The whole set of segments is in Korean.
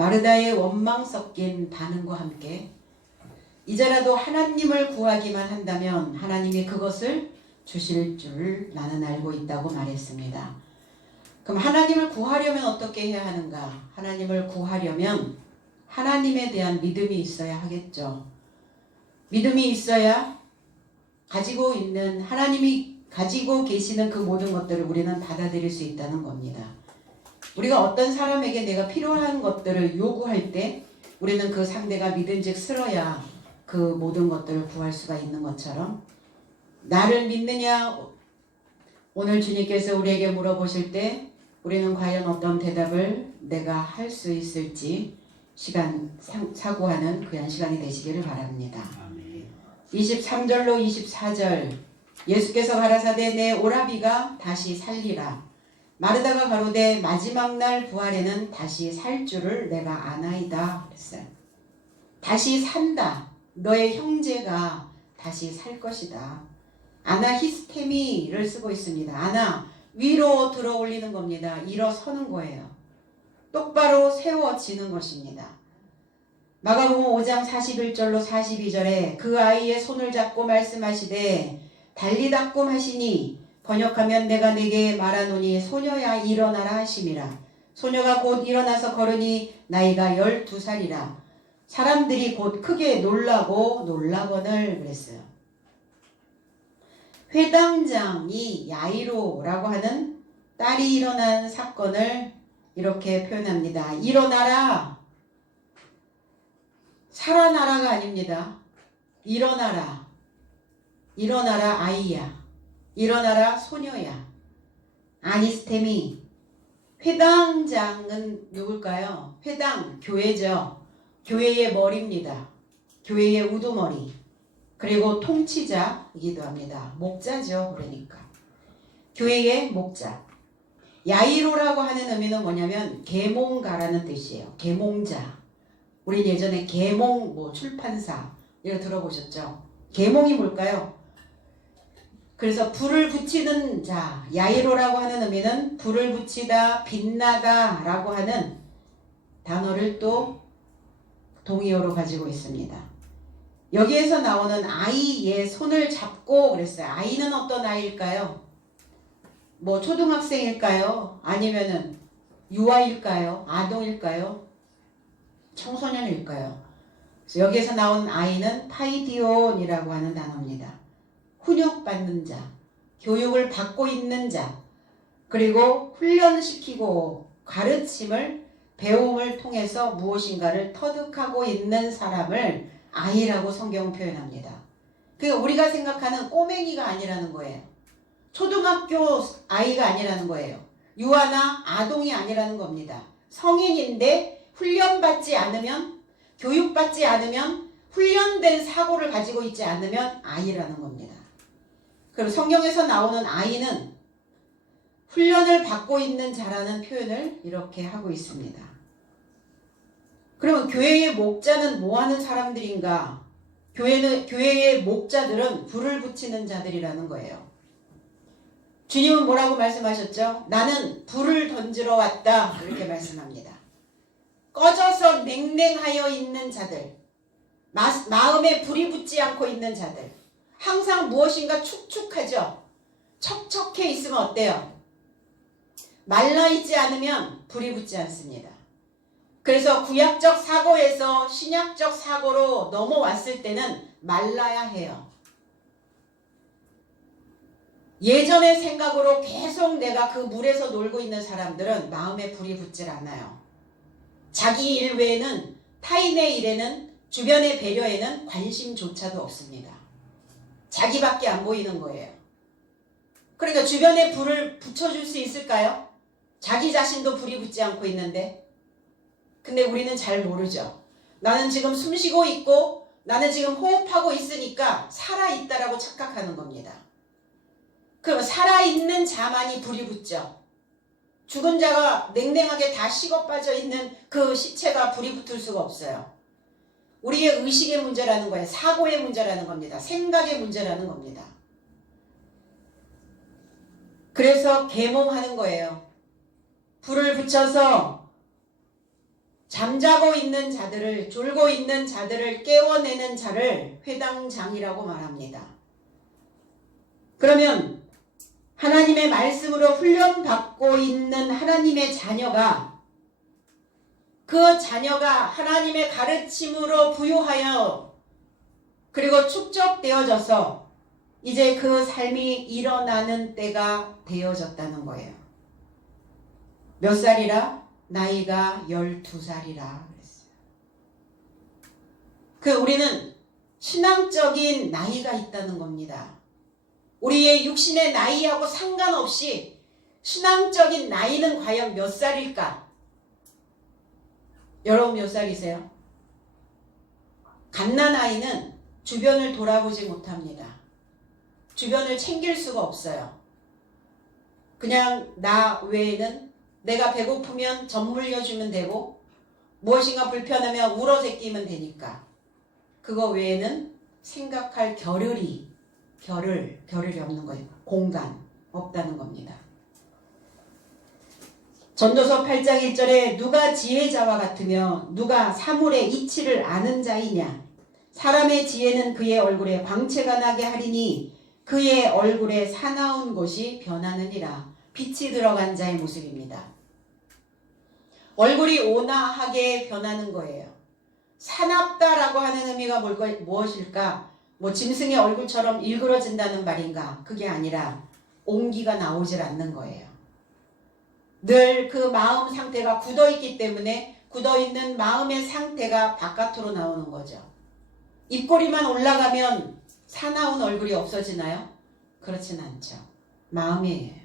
마르다의 원망 섞인 반응과 함께 이제라도 하나님을 구하기만 한다면 하나님이 그것을 주실 줄 나는 알고 있다고 말했습니다. 그럼 하나님을 구하려면 어떻게 해야 하는가? 하나님을 구하려면 하나님에 대한 믿음이 있어야 하겠죠. 믿음이 있어야 가지고 있는 하나님이 가지고 계시는 그 모든 것들을 우리는 받아들일 수 있다는 겁니다. 우리가 어떤 사람에게 내가 필요한 것들을 요구할 때 우리는 그 상대가 믿음직스러야 그 모든 것들을 구할 수가 있는 것처럼 나를 믿느냐 오늘 주님께서 우리에게 물어보실 때 우리는 과연 어떤 대답을 내가 할 수 있을지 시간 사고하는 그런 시간이 되시기를 바랍니다. 23절로 24절 예수께서 가라사대 내 오라비가 다시 살리라. 마르다가 가로되 마지막 날 부활에는 다시 살 줄을 내가 아나이다 그랬어요. 다시 산다. 너의 형제가 다시 살 것이다. 아나히스테미를 쓰고 있습니다. 아나 위로 들어 올리는 겁니다. 일어서는 거예요. 똑바로 세워지는 것입니다. 마가복음 5장 41절로 42절에 그 아이의 손을 잡고 말씀하시되 달리다꿈 하시니 번역하면 내가 내게 말하노니 소녀야 일어나라 하심이라. 소녀가 곧 일어나서 걸으니 나이가 12살이라. 사람들이 곧 크게 놀라고 놀라거늘 그랬어요. 회당장이 야이로라고 하는 딸이 일어난 사건을 이렇게 표현합니다. 일어나라. 살아나라가 아닙니다. 일어나라. 일어나라 아이야. 일어나라 소녀야. 아니스테미. 회당장은 누굴까요? 회당 교회죠. 교회의 머리입니다. 교회의 우두머리. 그리고 통치자이기도 합니다. 목자죠. 그러니까 교회의 목자. 야이로라고 하는 의미는 뭐냐면 계몽가라는 뜻이에요. 계몽자. 우리 예전에 계몽 출판사 이거 들어보셨죠? 계몽이 뭘까요? 그래서 불을 붙이는 자. 야이로라고 하는 의미는 불을 붙이다, 빛나다 라고 하는 단어를 또 동의어로 가지고 있습니다. 여기에서 나오는 아이의 손을 잡고 그랬어요. 아이는 어떤 아이일까요? 초등학생일까요? 아니면은 유아일까요? 아동일까요? 청소년일까요? 그래서 여기에서 나온 아이는 파이디온이라고 하는 단어입니다. 훈육받는 자, 교육을 받고 있는 자, 그리고 훈련시키고 가르침을 배움을 통해서 무엇인가를 터득하고 있는 사람을 아이라고 성경은 표현합니다. 그러니까 우리가 생각하는 꼬맹이가 아니라는 거예요. 초등학교 아이가 아니라는 거예요. 유아나 아동이 아니라는 겁니다. 성인인데 훈련받지 않으면, 교육받지 않으면, 훈련된 사고를 가지고 있지 않으면 아이라는 겁니다. 그리고 성경에서 나오는 아이는 훈련을 받고 있는 자라는 표현을 이렇게 하고 있습니다. 그러면 교회의 목자는 뭐 하는 사람들인가? 교회의 목자들은 불을 붙이는 자들이라는 거예요. 주님은 뭐라고 말씀하셨죠? 나는 불을 던지러 왔다. 이렇게 말씀합니다. 꺼져서 냉랭하여 있는 자들, 마음에 불이 붙지 않고 있는 자들, 항상 무엇인가 축축하죠? 척척해 있으면 어때요? 말라있지 않으면 불이 붙지 않습니다. 그래서 구약적 사고에서 신약적 사고로 넘어왔을 때는 말라야 해요. 예전의 생각으로 계속 내가 그 물에서 놀고 있는 사람들은 마음에 불이 붙질 않아요. 자기 일 외에는, 타인의 일에는, 주변의 배려에는 관심조차도 없습니다. 자기밖에 안 보이는 거예요. 그러니까 주변에 불을 붙여줄 수 있을까요? 자기 자신도 불이 붙지 않고 있는데. 근데 우리는 잘 모르죠. 나는 지금 숨쉬고 있고 나는 지금 호흡하고 있으니까 살아있다라고 착각하는 겁니다. 그럼 살아있는 자만이 불이 붙죠. 죽은 자가 냉랭하게 다 식어 빠져 있는 그 시체가 불이 붙을 수가 없어요. 우리의 의식의 문제라는 거예요. 사고의 문제라는 겁니다. 생각의 문제라는 겁니다. 그래서 계몽하는 거예요. 불을 붙여서 잠자고 있는 자들을, 졸고 있는 자들을 깨워내는 자를 회당장이라고 말합니다. 그러면 하나님의 말씀으로 훈련받고 있는 하나님의 자녀가, 그 자녀가 하나님의 가르침으로 부유하여 그리고 축적되어져서 이제 그 삶이 일어나는 때가 되어졌다는 거예요. 몇 살이라? 나이가 12살이라 그랬어요. 우리는 신앙적인 나이가 있다는 겁니다. 우리의 육신의 나이하고 상관없이 신앙적인 나이는 과연 몇 살일까? 여러분 몇 살이세요? 갓난아이는 주변을 돌아보지 못합니다. 주변을 챙길 수가 없어요. 그냥 나 외에는 내가 배고프면 젖 물려주면 되고 무엇인가 불편하면 울어제끼면 되니까 그거 외에는 생각할 겨를이 없는 거예요. 공간 없다는 겁니다. 전도서 8장 1절에 누가 지혜자와 같으며 누가 사물의 이치를 아는 자이냐. 사람의 지혜는 그의 얼굴에 광채가 나게 하리니 그의 얼굴에 사나운 것이 변하느니라. 빛이 들어간 자의 모습입니다. 얼굴이 온화하게 변하는 거예요. 사납다라고 하는 의미가 무엇일까? 짐승의 얼굴처럼 일그러진다는 말인가? 그게 아니라 온기가 나오질 않는 거예요. 늘 그 마음 상태가 굳어있기 때문에 굳어있는 마음의 상태가 바깥으로 나오는 거죠. 입꼬리만 올라가면 사나운 얼굴이 없어지나요? 그렇진 않죠. 마음이에요.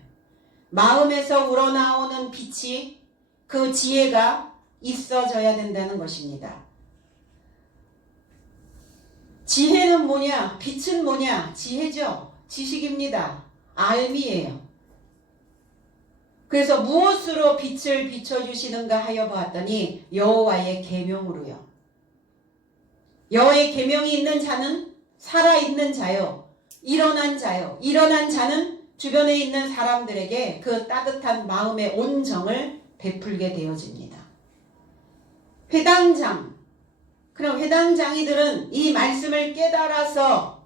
마음에서 우러나오는 빛이, 그 지혜가 있어져야 된다는 것입니다. 지혜는 뭐냐? 빛은 뭐냐? 지혜죠. 지식입니다. 알미예요. 그래서 무엇으로 빛을 비춰주시는가 하여 보았더니 여호와의 계명으로요. 여호와의 계명이 있는 자는 살아있는 자요. 일어난 자요. 일어난 자는 주변에 있는 사람들에게 그 따뜻한 마음의 온정을 베풀게 되어집니다. 회당장. 그럼 회당장이들은 이 말씀을 깨달아서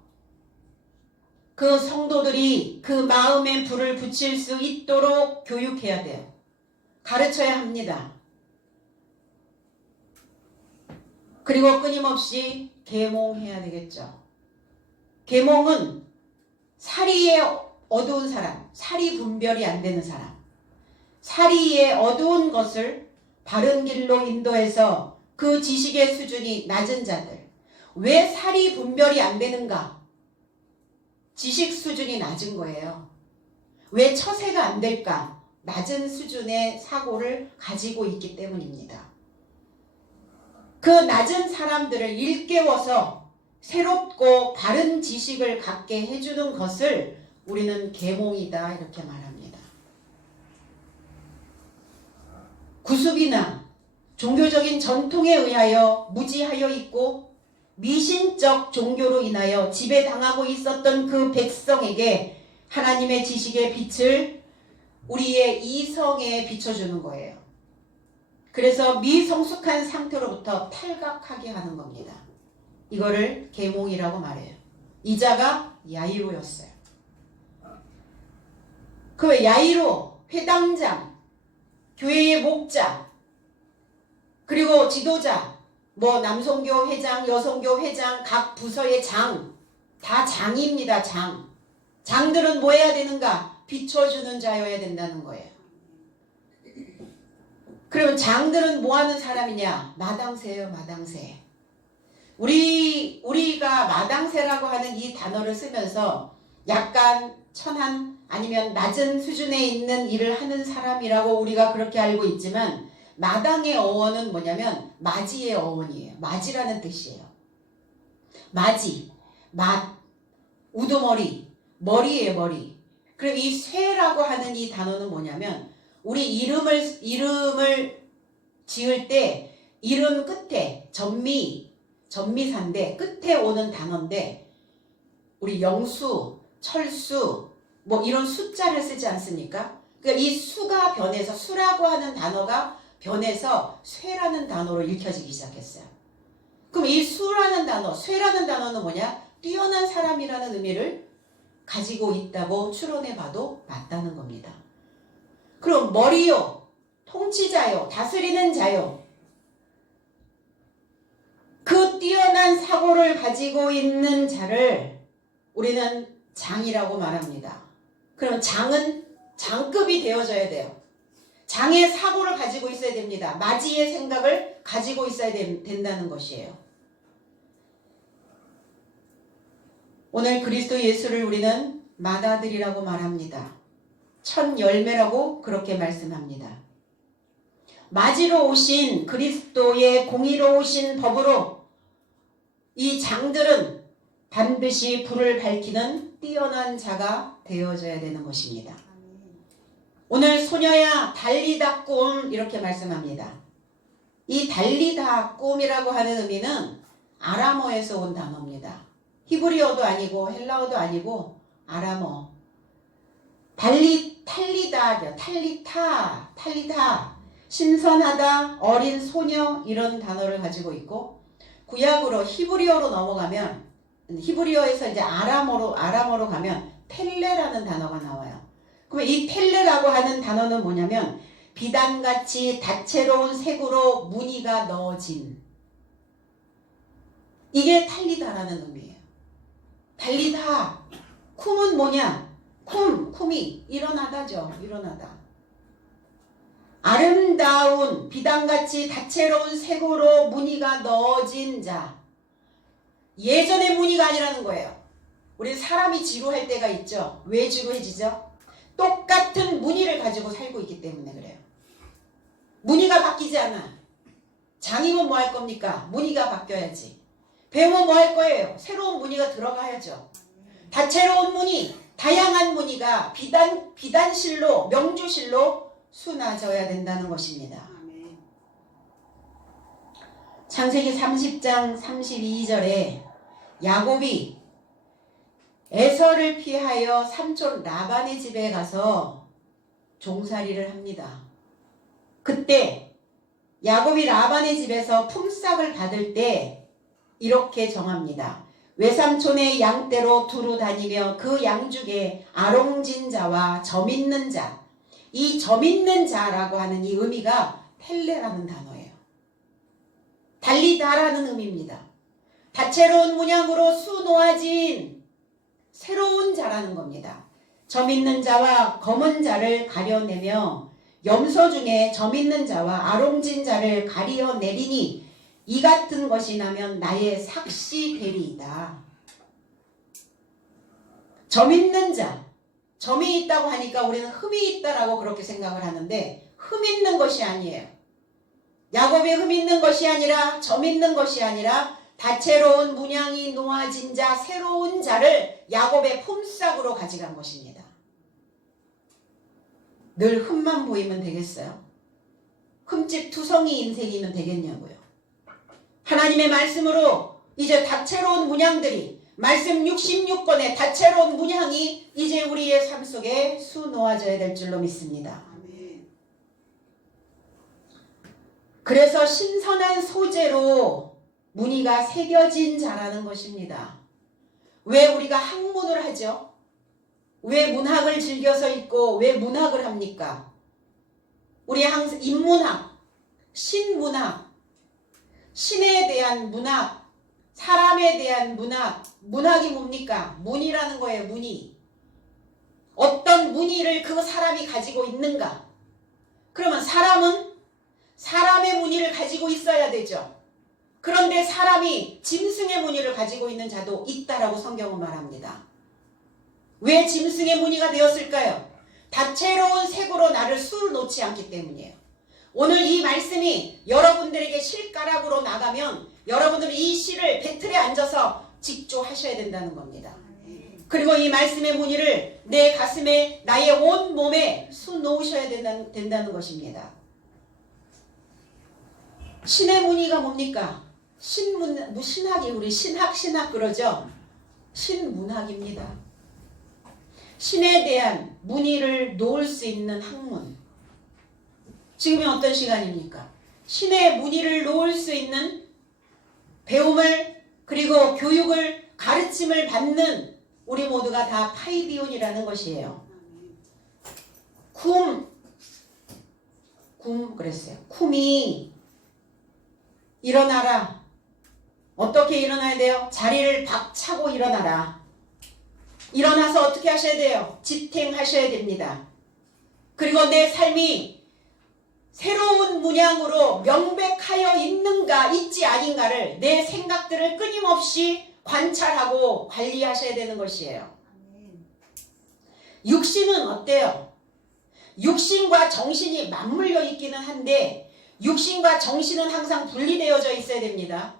그 성도들이 그 마음에 불을 붙일 수 있도록 교육해야 돼요. 가르쳐야 합니다. 그리고 끊임없이 계몽해야 되겠죠. 계몽은 사리에 어두운 사람, 사리 분별이 안 되는 사람, 사리의 어두운 것을 바른 길로 인도해서 그 지식의 수준이 낮은 자들. 왜 사리 분별이 안 되는가? 지식 수준이 낮은 거예요. 왜 처세가 안 될까? 낮은 수준의 사고를 가지고 있기 때문입니다. 그 낮은 사람들을 일깨워서 새롭고 바른 지식을 갖게 해주는 것을 우리는 계몽이다 이렇게 말합니다. 구습이나 종교적인 전통에 의하여 무지하여 있고 미신적 종교로 인하여 지배당하고 있었던 그 백성에게 하나님의 지식의 빛을 우리의 이성에 비춰주는 거예요. 그래서 미성숙한 상태로부터 탈각하게 하는 겁니다. 이거를 계몽이라고 말해요. 이자가 야이로였어요. 그 야이로, 회당장, 교회의 목자, 그리고 지도자, 남성교 회장, 여성교 회장, 각 부서의 장, 다 장입니다. 장들은 뭐 해야 되는가? 비춰주는 자여야 된다는 거예요. 그러면 장들은 뭐 하는 사람이냐? 마당새예요, 마당새. 우리가 마당새라고 하는 이 단어를 쓰면서 약간 천한 아니면 낮은 수준에 있는 일을 하는 사람이라고 우리가 그렇게 알고 있지만 마당의 어원은 뭐냐면 맞이의 어원이에요. 맞이라는 뜻이에요. 맞이, 우두머리, 머리예요, 머리. 그럼 이 쇠라고 하는 이 단어는 뭐냐면 우리 이름을 지을 때 이름 끝에 전미사인데 끝에 오는 단어인데 우리 영수, 철수 이런 숫자를 쓰지 않습니까? 그러니까 이 수가 변해서 수라고 하는 단어가 변해서 쇠라는 단어로 읽혀지기 시작했어요. 그럼 이 수라는 단어, 쇠라는 단어는 뭐냐? 뛰어난 사람이라는 의미를 가지고 있다고 추론해봐도 맞다는 겁니다. 그럼 머리요, 통치자요, 다스리는 자요. 그 뛰어난 사고를 가지고 있는 자를 우리는 장이라고 말합니다. 그럼 장은 장급이 되어져야 돼요. 장의 사고를 가지고 있어야 됩니다. 마지의 생각을 가지고 있어야 된다는 것이에요. 오늘 그리스도 예수를 우리는 맏아들이라고 말합니다. 첫 열매라고 그렇게 말씀합니다. 마지로 오신 그리스도의 공의로우신 법으로 이 장들은 반드시 불을 밝히는 뛰어난 자가 되어져야 되는 것입니다. 오늘 소녀야 달리다 꿈 이렇게 말씀합니다. 이 달리다 꿈이라고 하는 의미는 아람어에서 온 단어입니다. 히브리어도 아니고 헬라어도 아니고 아람어. 탈리다, 탈리다, 신선하다, 어린 소녀 이런 단어를 가지고 있고 구약으로 히브리어로 넘어가면 히브리어에서 이제 아람어로 가면 텔레라는 단어가 나와요. 그럼 이 텔레라고 하는 단어는 뭐냐면 비단같이 다채로운 색으로 무늬가 넣어진 이게 탈리다라는 의미예요. 달리다. 쿰은 뭐냐? 쿰이 일어나다죠. 일어나다. 아름다운 비단같이 다채로운 색으로 무늬가 넣어진 자. 예전의 무늬가 아니라는 거예요. 우리 사람이 지루할 때가 있죠. 왜 지루해지죠? 똑같은 무늬를 가지고 살고 있기 때문에 그래요. 무늬가 바뀌지 않아. 장이면 뭐 할 겁니까? 무늬가 바뀌어야지. 배우면 뭐 할 거예요? 새로운 무늬가 들어가야죠. 다채로운 무늬, 다양한 무늬가 비단실로, 명주실로 수놔져야 된다는 것입니다. 창세기 30장 32절에 야곱이 에서를 피하여 삼촌 라반의 집에 가서 종살이를 합니다. 그때 야곱이 라반의 집에서 품삯을 받을 때 이렇게 정합니다. 외삼촌의 양떼로 두루 다니며 그 양중에 아롱진 자와 점있는 자. 이 점있는 자라고 하는 이 의미가 텔레라는 단어예요. 달리다라는 의미입니다. 다채로운 문양으로 수놓아진 새로운 자라는 겁니다. 점있는 자와 검은 자를 가려내며 염소 중에 점있는 자와 아롱진 자를 가려내리니 이 같은 것이 나면 나의 삭시 되리이다. 점 있는 자, 점이 있다고 하니까 우리는 흠이 있다라고 그렇게 생각을 하는데 흠 있는 것이 아니에요. 야곱이 흠 있는 것이 아니라 점 있는 것이 아니라 다채로운 문양이 놓아진 자, 새로운 자를 야곱의 품삯으로 가져간 것입니다. 늘 흠만 보이면 되겠어요? 흠집 투성이 인생이면 되겠냐고요. 하나님의 말씀으로 이제 다채로운 문양들이 말씀 66권의 다채로운 문양이 이제 우리의 삶 속에 수놓아져야 될 줄로 믿습니다. 그래서 신선한 소재로 무늬가 새겨진 자라는 것입니다. 왜 우리가 학문을 하죠? 왜 문학을 즐겨서 읽고 왜 문학을 합니까? 우리 항상 인문학, 신문학, 신에 대한 문학, 사람에 대한 문학, 문학이 뭡니까? 문이라는 거예요. 문이. 어떤 문의를 그 사람이 가지고 있는가? 그러면 사람은 사람의 문의를 가지고 있어야 되죠. 그런데 사람이 짐승의 문의를 가지고 있는 자도 있다라고 성경은 말합니다. 왜 짐승의 문의가 되었을까요? 다채로운 색으로 나를 수놓지 않기 때문이에요. 오늘 이 말씀이 여러분들에게 실가락으로 나가면 여러분들은 이 시를 배틀에 앉아서 직조하셔야 된다는 겁니다. 그리고 이 말씀의 무늬를 내 가슴에 나의 온 몸에 수놓으셔야 된다는 것입니다. 신의 무늬가 뭡니까? 신학이 우리 신학 그러죠? 신문학입니다. 신에 대한 무늬를 놓을 수 있는 학문. 지금이 어떤 시간입니까? 신의 무늬를 놓을 수 있는 배움을 그리고 교육을 가르침을 받는 우리 모두가 다 파이비온이라는 것이에요. 그랬어요. 쿰이 일어나라. 어떻게 일어나야 돼요? 자리를 박차고 일어나라. 일어나서 어떻게 하셔야 돼요? 지탱하셔야 됩니다. 그리고 내 삶이 새로운 문양으로 명백하여 있는가 있지 아닌가를 내 생각들을 끊임없이 관찰하고 관리하셔야 되는 것이에요. 육신은 어때요? 육신과 정신이 맞물려 있기는 한데 육신과 정신은 항상 분리되어져 있어야 됩니다.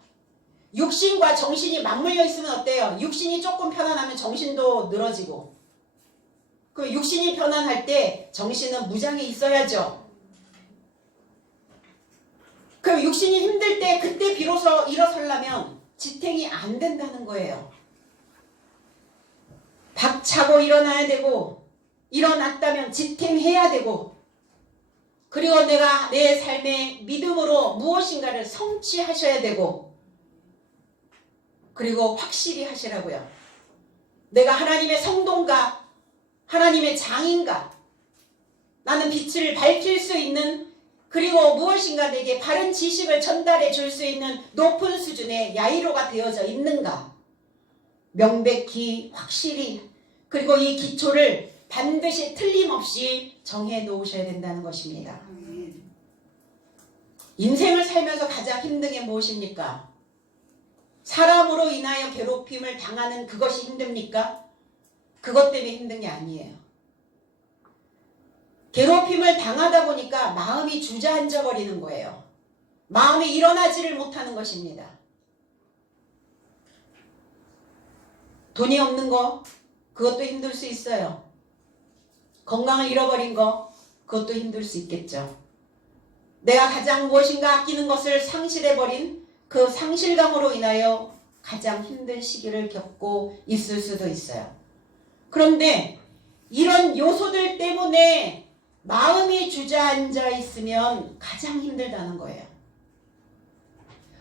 육신과 정신이 맞물려 있으면 어때요? 육신이 조금 편안하면 정신도 늘어지고 그 육신이 편안할 때 정신은 무장해 있어야죠. 그 육신이 힘들 때 그때 비로소 일어서려면 지탱이 안 된다는 거예요. 박차고 일어나야 되고 일어났다면 지탱해야 되고 그리고 내가 내 삶의 믿음으로 무엇인가를 성취하셔야 되고 그리고 확실히 하시라고요. 내가 하나님의 성도인가 하나님의 장인가 나는 빛을 밝힐 수 있는 그리고 무엇인가 내게 바른 지식을 전달해 줄 수 있는 높은 수준의 야이로가 되어져 있는가 명백히 확실히 그리고 이 기초를 반드시 틀림없이 정해 놓으셔야 된다는 것입니다. 인생을 살면서 가장 힘든 게 무엇입니까? 사람으로 인하여 괴롭힘을 당하는 그것이 힘듭니까? 그것 때문에 힘든 게 아니에요. 괴롭힘을 당하다 보니까 마음이 주저앉아 버리는 거예요. 마음이 일어나지를 못하는 것입니다. 돈이 없는 거 그것도 힘들 수 있어요. 건강을 잃어버린 거 그것도 힘들 수 있겠죠. 내가 가장 무엇인가 아끼는 것을 상실해버린 그 상실감으로 인하여 가장 힘든 시기를 겪고 있을 수도 있어요. 그런데 이런 요소들 때문에 마음이 주저앉아 있으면 가장 힘들다는 거예요.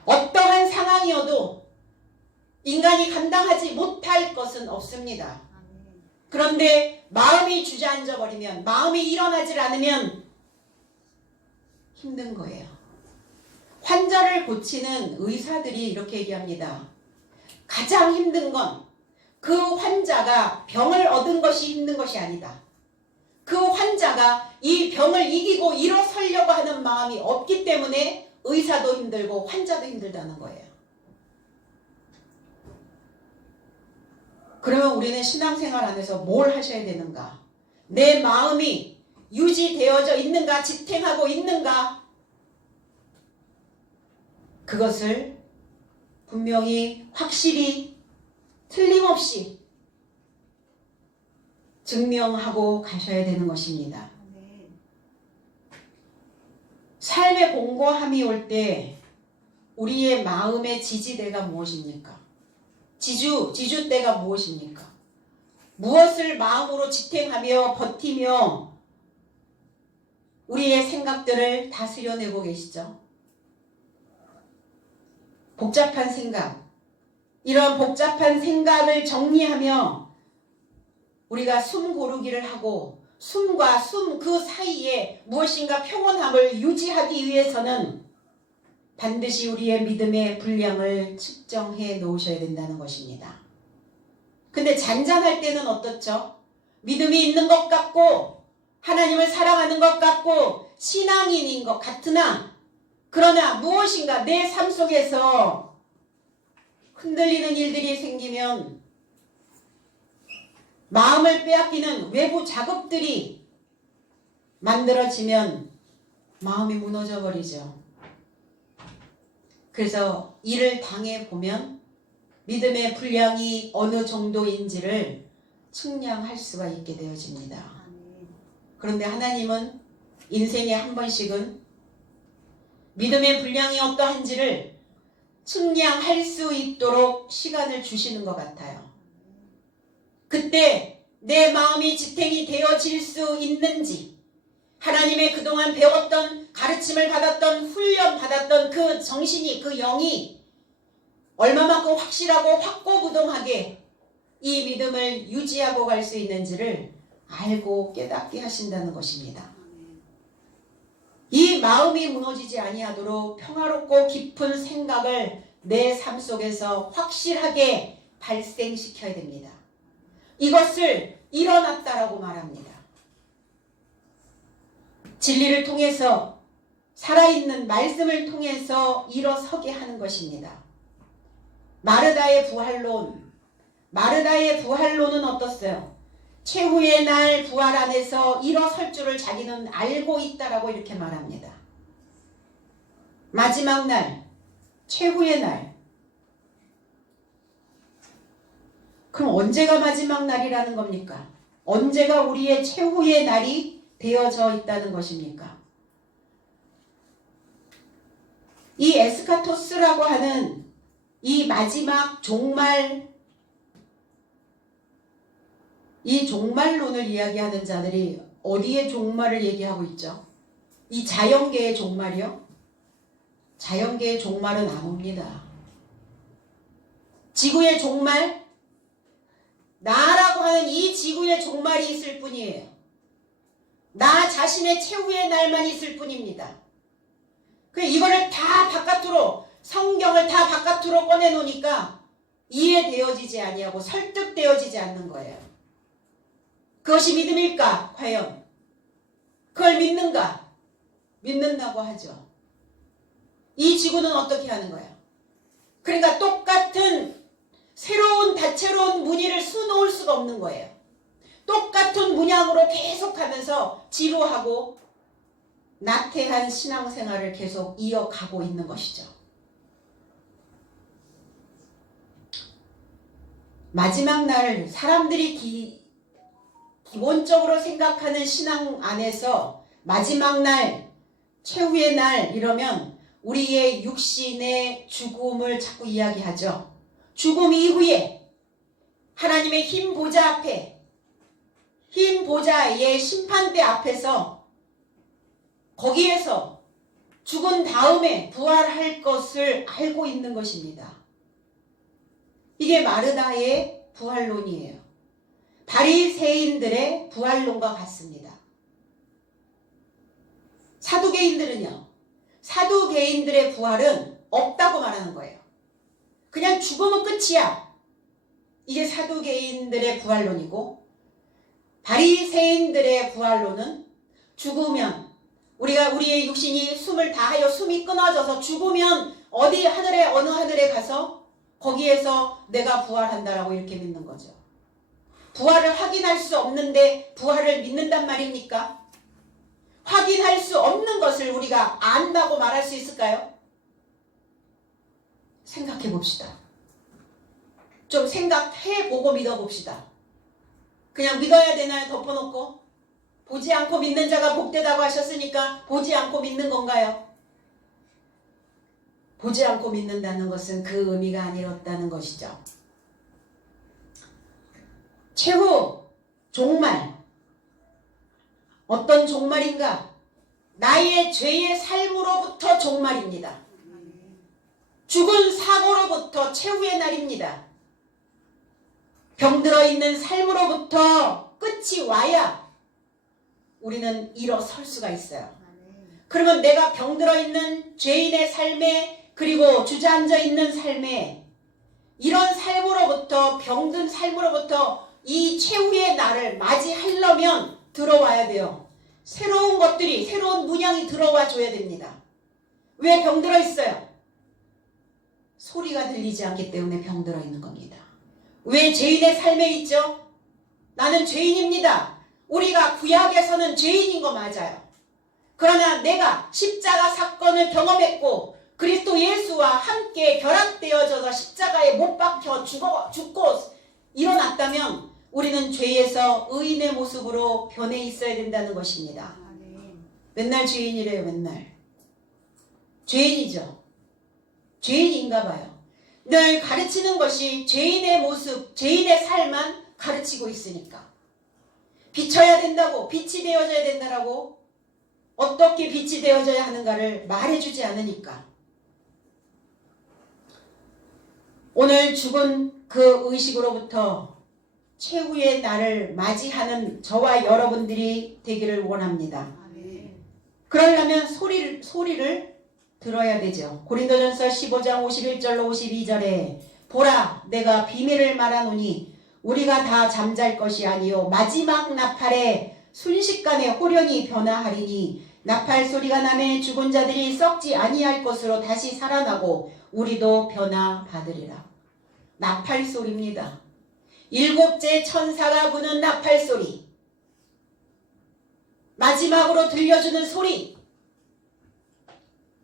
어떠한 상황이어도 인간이 감당하지 못할 것은 없습니다. 그런데 마음이 주저앉아 버리면 마음이 일어나질 않으면 힘든 거예요. 환자를 고치는 의사들이 이렇게 얘기합니다. 가장 힘든 건 그 환자가 병을 얻은 것이 힘든 것이 아니다. 그 환자가 이 병을 이기고 일어서려고 하는 마음이 없기 때문에 의사도 힘들고 환자도 힘들다는 거예요. 그러면 우리는 신앙생활 안에서 뭘 하셔야 되는가? 내 마음이 유지되어져 있는가? 지탱하고 있는가? 그것을 분명히 확실히 틀림없이 증명하고 가셔야 되는 것입니다. 삶의 공고함이 올 때 우리의 마음의 지지대가 무엇입니까? 지주대가 무엇입니까? 무엇을 마음으로 지탱하며 버티며 우리의 생각들을 다스려내고 계시죠? 복잡한 생각, 이런 복잡한 생각을 정리하며 우리가 숨 고르기를 하고 숨과 숨 그 사이에 무엇인가 평온함을 유지하기 위해서는 반드시 우리의 믿음의 분량을 측정해 놓으셔야 된다는 것입니다. 근데 잔잔할 때는 어떻죠? 믿음이 있는 것 같고 하나님을 사랑하는 것 같고 신앙인인 것 같으나 그러나 무엇인가 내 삶 속에서 흔들리는 일들이 생기면 마음을 빼앗기는 외부 작업들이 만들어지면 마음이 무너져 버리죠. 그래서 이를 당해보면 믿음의 분량이 어느 정도인지를 측량할 수가 있게 되어집니다. 그런데 하나님은 인생에 한 번씩은 믿음의 분량이 어떠한지를 측량할 수 있도록 시간을 주시는 것 같아요. 그때 내 마음이 지탱이 되어질 수 있는지 하나님의 그동안 배웠던 가르침을 받았던 훈련 받았던 그 정신이 그 영이 얼마만큼 확실하고 확고부동하게 이 믿음을 유지하고 갈 수 있는지를 알고 깨닫게 하신다는 것입니다. 이 마음이 무너지지 아니하도록 평화롭고 깊은 생각을 내 삶 속에서 확실하게 발생시켜야 됩니다. 이것을 일어났다라고 말합니다. 진리를 통해서 살아있는 말씀을 통해서 일어서게 하는 것입니다. 마르다의 부활론은 어떻어요? 최후의 날 부활 안에서 일어설 줄을 자기는 알고 있다라고 이렇게 말합니다. 마지막 날, 최후의 날. 그럼 언제가 마지막 날이라는 겁니까? 언제가 우리의 최후의 날이 되어져 있다는 것입니까? 이 에스카토스라고 하는 이 마지막 종말, 이 종말론을 이야기하는 자들이 어디에 종말을 얘기하고 있죠? 이 자연계의 종말이요? 자연계의 종말은 안 옵니다. 지구의 종말, 나라고 하는 이 지구의 종말이 있을 뿐이에요. 나 자신의 최후의 날만 있을 뿐입니다. 이거를 다 바깥으로, 성경을 다 바깥으로 꺼내놓으니까 이해되어지지 아니하고 설득되어지지 않는 거예요. 그것이 믿음일까? 과연 그걸 믿는가? 믿는다고 하죠. 이 지구는 어떻게 하는 거예요? 그러니까 똑같은 새로운 다채로운 무늬를 수놓을 수가 없는 거예요. 똑같은 문양으로 계속하면서 지루하고 나태한 신앙생활을 계속 이어가고 있는 것이죠. 마지막 날 사람들이 기본적으로 생각하는 신앙 안에서 마지막 날, 최후의 날 이러면 우리의 육신의 죽음을 자꾸 이야기하죠. 죽음 이후에 하나님의 흰 보좌 앞에, 흰 보좌의 심판대 앞에서 거기에서 죽은 다음에 부활할 것을 알고 있는 것입니다. 이게 마르다의 부활론이에요. 바리새인들의 부활론과 같습니다. 사두개인들은요, 사두개인들의 부활은 없다고 말하는 거예요. 그냥 죽으면 끝이야. 이게 사두개인들의 부활론이고, 바리새인들의 부활론은 죽으면 우리의 육신이 숨을 다하여 숨이 끊어져서 죽으면 어디 하늘에 어느 하늘에 가서 거기에서 내가 부활한다라고 이렇게 믿는 거죠. 부활을 확인할 수 없는데 부활을 믿는단 말입니까? 확인할 수 없는 것을 우리가 안다고 말할 수 있을까요? 생각해 봅시다. 좀 생각해보고 믿어봅시다. 그냥 믿어야 되나요? 덮어놓고? 보지 않고 믿는 자가 복되다고 하셨으니까 보지 않고 믿는 건가요? 보지 않고 믿는다는 것은 그 의미가 아니었다는 것이죠. 최후 종말, 어떤 종말인가? 나의 죄의 삶으로부터 종말입니다. 죽은 사고로부터 최후의 날입니다. 병들어 있는 삶으로부터 끝이 와야 우리는 일어설 수가 있어요. 그러면 내가 병들어 있는 죄인의 삶에, 그리고 주저앉아 있는 삶에, 이런 삶으로부터, 병든 삶으로부터 이 최후의 날을 맞이하려면 들어와야 돼요. 새로운 것들이, 새로운 문양이 들어와 줘야 됩니다. 왜 병들어 있어요? 소리가 들리지 않기 때문에 병들어 있는 겁니다. 왜 죄인의 삶에 있죠? 나는 죄인입니다. 우리가 구약에서는 죄인인 거 맞아요. 그러나 내가 십자가 사건을 경험했고 그리스도 예수와 함께 결합되어져서 십자가에 못 박혀 죽고 일어났다면 우리는 죄에서 의인의 모습으로 변해 있어야 된다는 것입니다. 맨날 죄인이래요. 맨날 죄인이죠. 죄인인가 봐요. 늘 가르치는 것이 죄인의 모습, 죄인의 삶만 가르치고 있으니까. 비춰야 된다고, 빛이 되어져야 된다라고 어떻게 빛이 되어져야 하는가를 말해주지 않으니까. 오늘 죽은 그 의식으로부터 최후의 날을 맞이하는 저와 여러분들이 되기를 원합니다. 그러려면 소리를 들어야 되죠. 고린도전서 15장 51절로 52절에 보라 내가 비밀을 말하노니 우리가 다 잠잘 것이 아니요 마지막 나팔에 순식간에 호련히 변화하리니 나팔 소리가 나매 죽은 자들이 썩지 아니할 것으로 다시 살아나고 우리도 변화받으리라. 나팔 소리입니다. 일곱째 천사가 부는 나팔 소리. 마지막으로 들려주는 소리.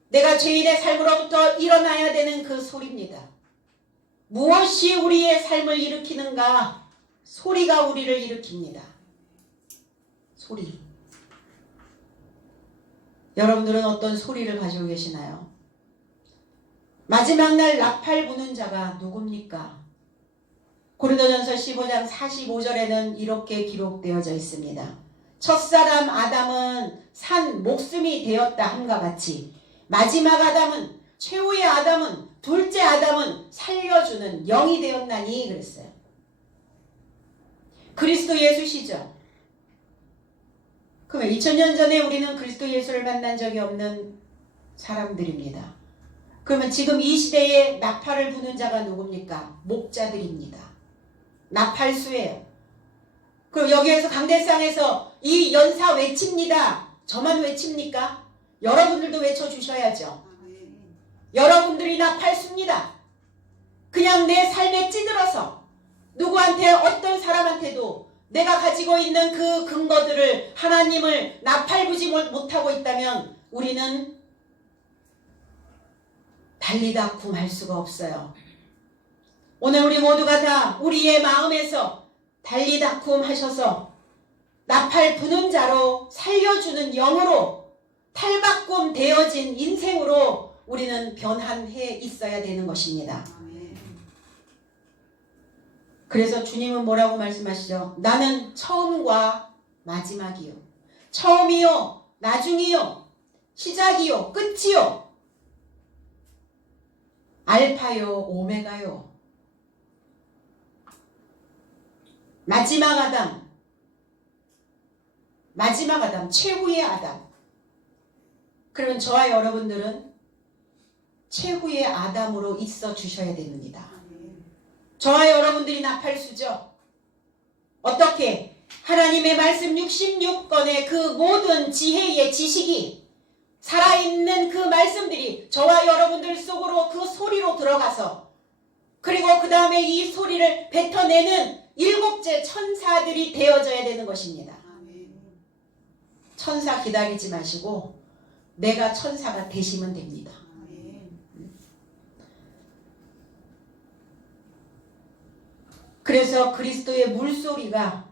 내가 죄인의 삶으로부터 일어나야 되는 그 소리입니다. 무엇이 우리의 삶을 일으키는가? 소리가 우리를 일으킵니다. 소리. 여러분들은 어떤 소리를 가지고 계시나요? 마지막 날 나팔 부는 자가 누굽니까? 고린도전서 15장 45절에는 이렇게 기록되어져 있습니다. 첫사람 아담은 산 목숨이 되었다 함과 같이 마지막 아담은 최후의 아담은 둘째 아담은 살려주는 영이 되었나니 그랬어요. 그리스도 예수시죠. 그러면 2000년 전에 우리는 그리스도 예수를 만난 적이 없는 사람들입니다. 그러면 지금 이 시대에 나팔을 부는 자가 누굽니까? 목자들입니다. 나팔수예요. 그럼 여기에서 강대상에서 이 연사 외칩니다. 저만 외칩니까? 여러분들도 외쳐주셔야죠. 여러분들이 나팔수입니다. 그냥 내 삶에 찌들어서 누구한테 어떤 사람한테도 내가 가지고 있는 그 근거들을 하나님을 나팔부지 못하고 있다면 우리는 달리다쿰 할 수가 없어요. 오늘 우리 모두가 다 우리의 마음에서 달리다쿰 하셔서 나팔 부는 자로 살려주는 영으로 탈바꿈 되어진 인생으로 우리는 변환해 있어야 되는 것입니다. 그래서 주님은 뭐라고 말씀하시죠? 나는 처음과 마지막이요. 처음이요. 나중이요. 시작이요. 끝이요. 알파요. 오메가요. 마지막 아담. 마지막 아담. 최후의 아담. 그러면 저와 여러분들은 최후의 아담으로 있어 주셔야 됩니다. 저와 여러분들이 나팔수죠. 어떻게? 하나님의 말씀 66권의 그 모든 지혜의 지식이 살아있는 그 말씀들이 저와 여러분들 속으로 그 소리로 들어가서 그리고 그 다음에 이 소리를 뱉어내는 일곱째 천사들이 되어져야 되는 것입니다. 천사 기다리지 마시고 내가 천사가 되시면 됩니다. 그래서 그리스도의 물소리가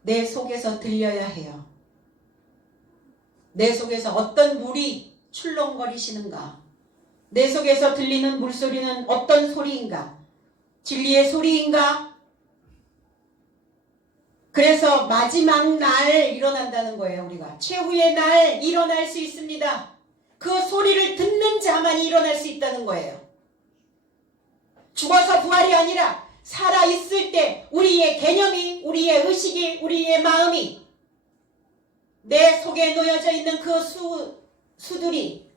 내 속에서 들려야 해요. 내 속에서 어떤 물이 출렁거리시는가? 내 속에서 들리는 물소리는 어떤 소리인가? 진리의 소리인가? 그래서 마지막 날 일어난다는 거예요. 우리가 최후의 날 일어날 수 있습니다. 그 소리를 듣는 자만이 일어날 수 있다는 거예요. 죽어서 부활이 아니라 살아있을 때 우리의 개념이, 우리의 의식이, 우리의 마음이 내 속에 놓여져 있는 그 수들이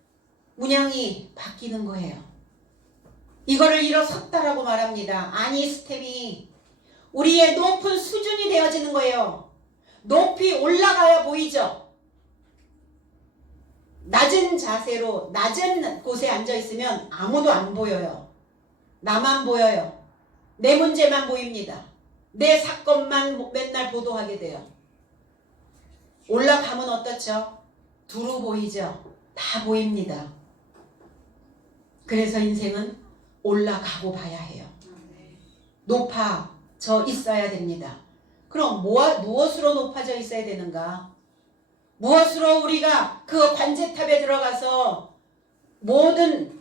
문양이 바뀌는 거예요. 이거를 일어섰다라고 말합니다. 아니스템이 우리의 높은 수준이 되어지는 거예요. 높이 올라가야 보이죠. 낮은 자세로 낮은 곳에 앉아 있으면 아무도 안 보여요. 나만 보여요. 내 문제만 보입니다. 내 사건만 맨날 보도하게 돼요. 올라가면 어떻죠? 두루 보이죠? 다 보입니다. 그래서 인생은 올라가고 봐야 해요. 높아져 있어야 됩니다. 그럼 무엇으로 높아져 있어야 되는가? 무엇으로 우리가 그 관제탑에 들어가서 모든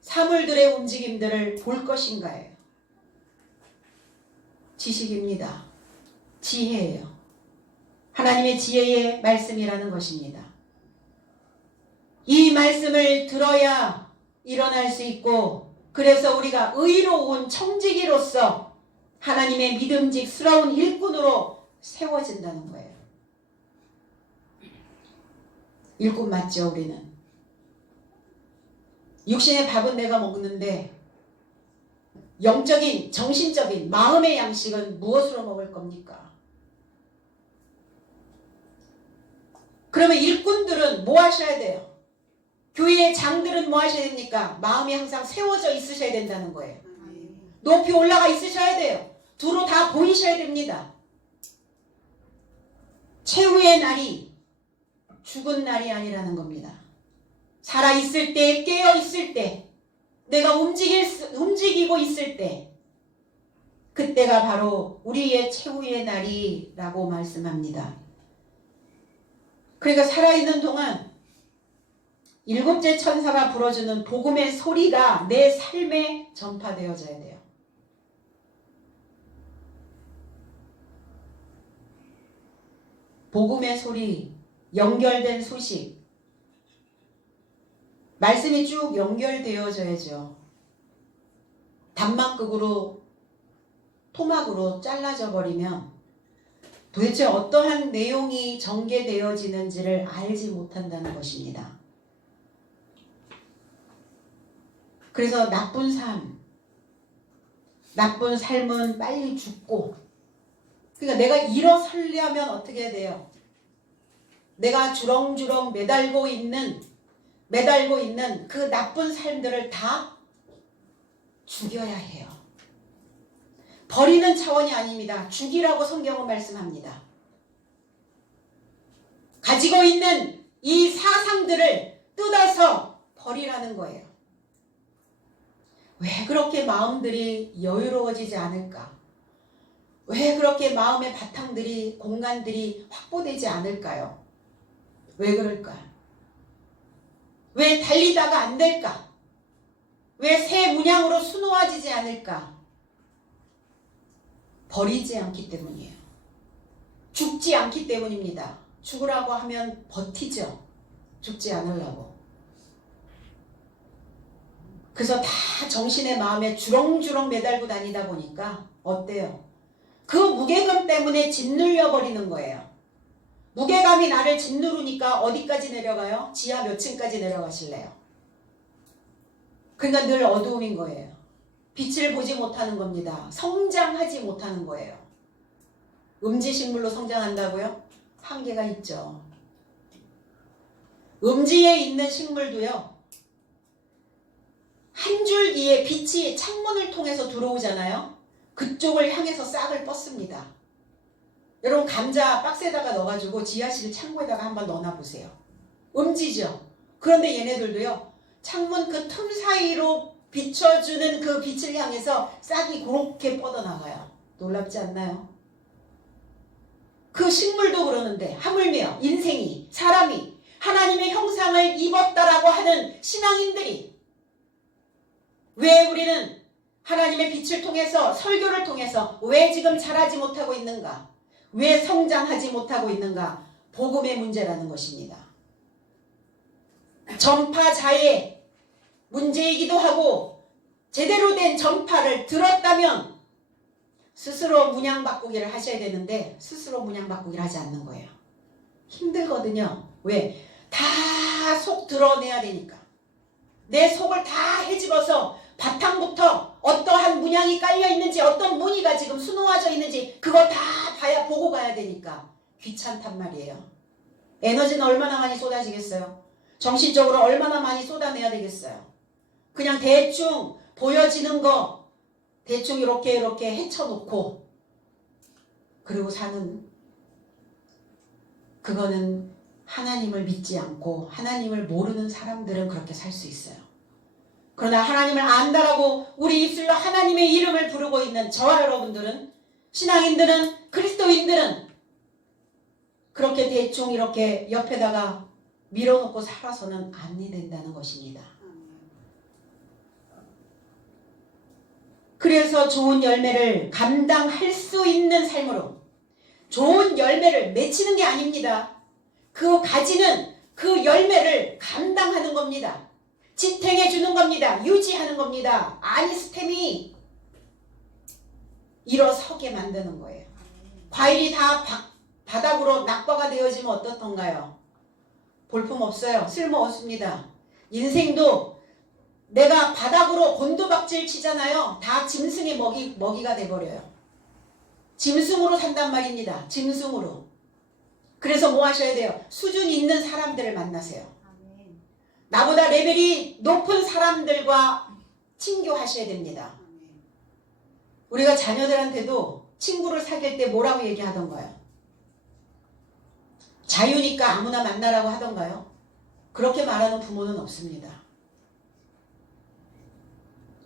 사물들의 움직임들을 볼 것인가요? 지식입니다. 지혜예요. 하나님의 지혜의 말씀이라는 것입니다. 이 말씀을 들어야 일어날 수 있고, 그래서 우리가 의로운 청지기로서 하나님의 믿음직스러운 일꾼으로 세워진다는 거예요. 일꾼 맞죠, 우리는? 육신의 밥은 내가 먹는데 영적인, 정신적인, 마음의 양식은 무엇으로 먹을 겁니까? 그러면 일꾼들은 뭐 하셔야 돼요? 교회의 장들은 뭐 하셔야 됩니까? 마음이 항상 세워져 있으셔야 된다는 거예요. 높이 올라가 있으셔야 돼요. 두루 다 보이셔야 됩니다. 최후의 날이 죽은 날이 아니라는 겁니다. 살아있을 때, 깨어있을 때, 내가 움직이고 있을 때, 그때가 바로 우리의 최후의 날이라고 말씀합니다. 그러니까 살아있는 동안 일곱째 천사가 불어주는 복음의 소리가 내 삶에 전파되어져야 돼요. 복음의 소리, 연결된 소식, 말씀이 쭉 연결되어져야죠. 단막극으로, 토막으로 잘라져 버리면 도대체 어떠한 내용이 전개되어지는지를 알지 못한다는 것입니다. 그래서 나쁜 삶은 빨리 죽고, 그러니까 내가 일어서려면 어떻게 해야 돼요? 내가 주렁주렁 매달고 있는 그 나쁜 삶들을 다 죽여야 해요. 버리는 차원이 아닙니다. 죽이라고 성경은 말씀합니다. 가지고 있는 이 사상들을 뜯어서 버리라는 거예요. 왜 그렇게 마음들이 여유로워지지 않을까? 왜 그렇게 마음의 바탕들이, 공간들이 확보되지 않을까요? 왜 그럴까요? 왜 달리다가 안 될까? 왜 새 문양으로 수놓아지지 않을까? 버리지 않기 때문이에요. 죽지 않기 때문입니다. 죽으라고 하면 버티죠. 죽지 않으려고. 그래서 다 정신의 마음에 주렁주렁 매달고 다니다 보니까 어때요? 그 무게감 때문에 짓눌려 버리는 거예요. 무게감이 나를 짓누르니까 어디까지 내려가요? 지하 몇 층까지 내려가실래요? 그러니까 늘 어두움인 거예요. 빛을 보지 못하는 겁니다. 성장하지 못하는 거예요. 음지식물로 성장한다고요? 한계가 있죠. 음지에 있는 식물도요, 한 줄기의 빛이 창문을 통해서 들어오잖아요. 그쪽을 향해서 싹을 뻗습니다. 여러분, 감자 박스에다가 넣어가지고 지하실 창고에다가 한번 넣어놔보세요. 음지죠. 그런데 얘네들도요, 창문 그 틈 사이로 비춰주는 그 빛을 향해서 싹이 그렇게 뻗어나가요. 놀랍지 않나요? 그 식물도 그러는데 하물며 인생이, 사람이 하나님의 형상을 입었다라고 하는 신앙인들이 왜 우리는 하나님의 빛을 통해서, 설교를 통해서 왜 지금 자라지 못하고 있는가? 왜 성장하지 못하고 있는가? 복음의 문제라는 것입니다. 전파자의 문제이기도 하고, 제대로 된 전파를 들었다면 스스로 문양 바꾸기를 하셔야 되는데 스스로 문양 바꾸기를 하지 않는 거예요. 힘들거든요. 왜? 다 속 드러내야 되니까. 내 속을 다 헤집어서 바탕부터 어떠한 문양이 깔려 있는지, 어떤 무늬가 지금 수놓아져 있는지 그거 다 봐야, 보고 가야 되니까 귀찮단 말이에요. 에너지는 얼마나 많이 쏟아지겠어요? 정신적으로 얼마나 많이 쏟아내야 되겠어요? 그냥 대충 보여지는 거 대충 이렇게 헤쳐놓고 그리고 사는, 그거는 하나님을 믿지 않고 하나님을 모르는 사람들은 그렇게 살 수 있어요. 그러나 하나님을 안다라고 우리 입술로 하나님의 이름을 부르고 있는 저와 여러분들은, 신앙인들은, 그리스도인들은 그렇게 대충 이렇게 옆에다가 밀어놓고 살아서는 안 된다는 것입니다. 그래서 좋은 열매를 감당할 수 있는 삶으로, 좋은 열매를 맺히는 게 아닙니다. 그 가지는 그 열매를 감당하는 겁니다. 지탱해 주는 겁니다. 유지하는 겁니다. 아니스템이 일어서게 만드는 거예요. 과일이 다 바닥으로 낙과가 되어지면 어떻던가요? 볼품없어요. 쓸모없습니다. 인생도 내가 바닥으로 곤두박질 치잖아요. 다 짐승의 먹이가 돼버려요. 짐승으로 산단 말입니다. 짐승으로. 그래서 뭐 하셔야 돼요? 수준 있는 사람들을 만나세요. 나보다 레벨이 높은 사람들과 친교하셔야 됩니다. 우리가 자녀들한테도 친구를 사귈 때 뭐라고 얘기하던가요? 자유니까 아무나 만나라고 하던가요? 그렇게 말하는 부모는 없습니다.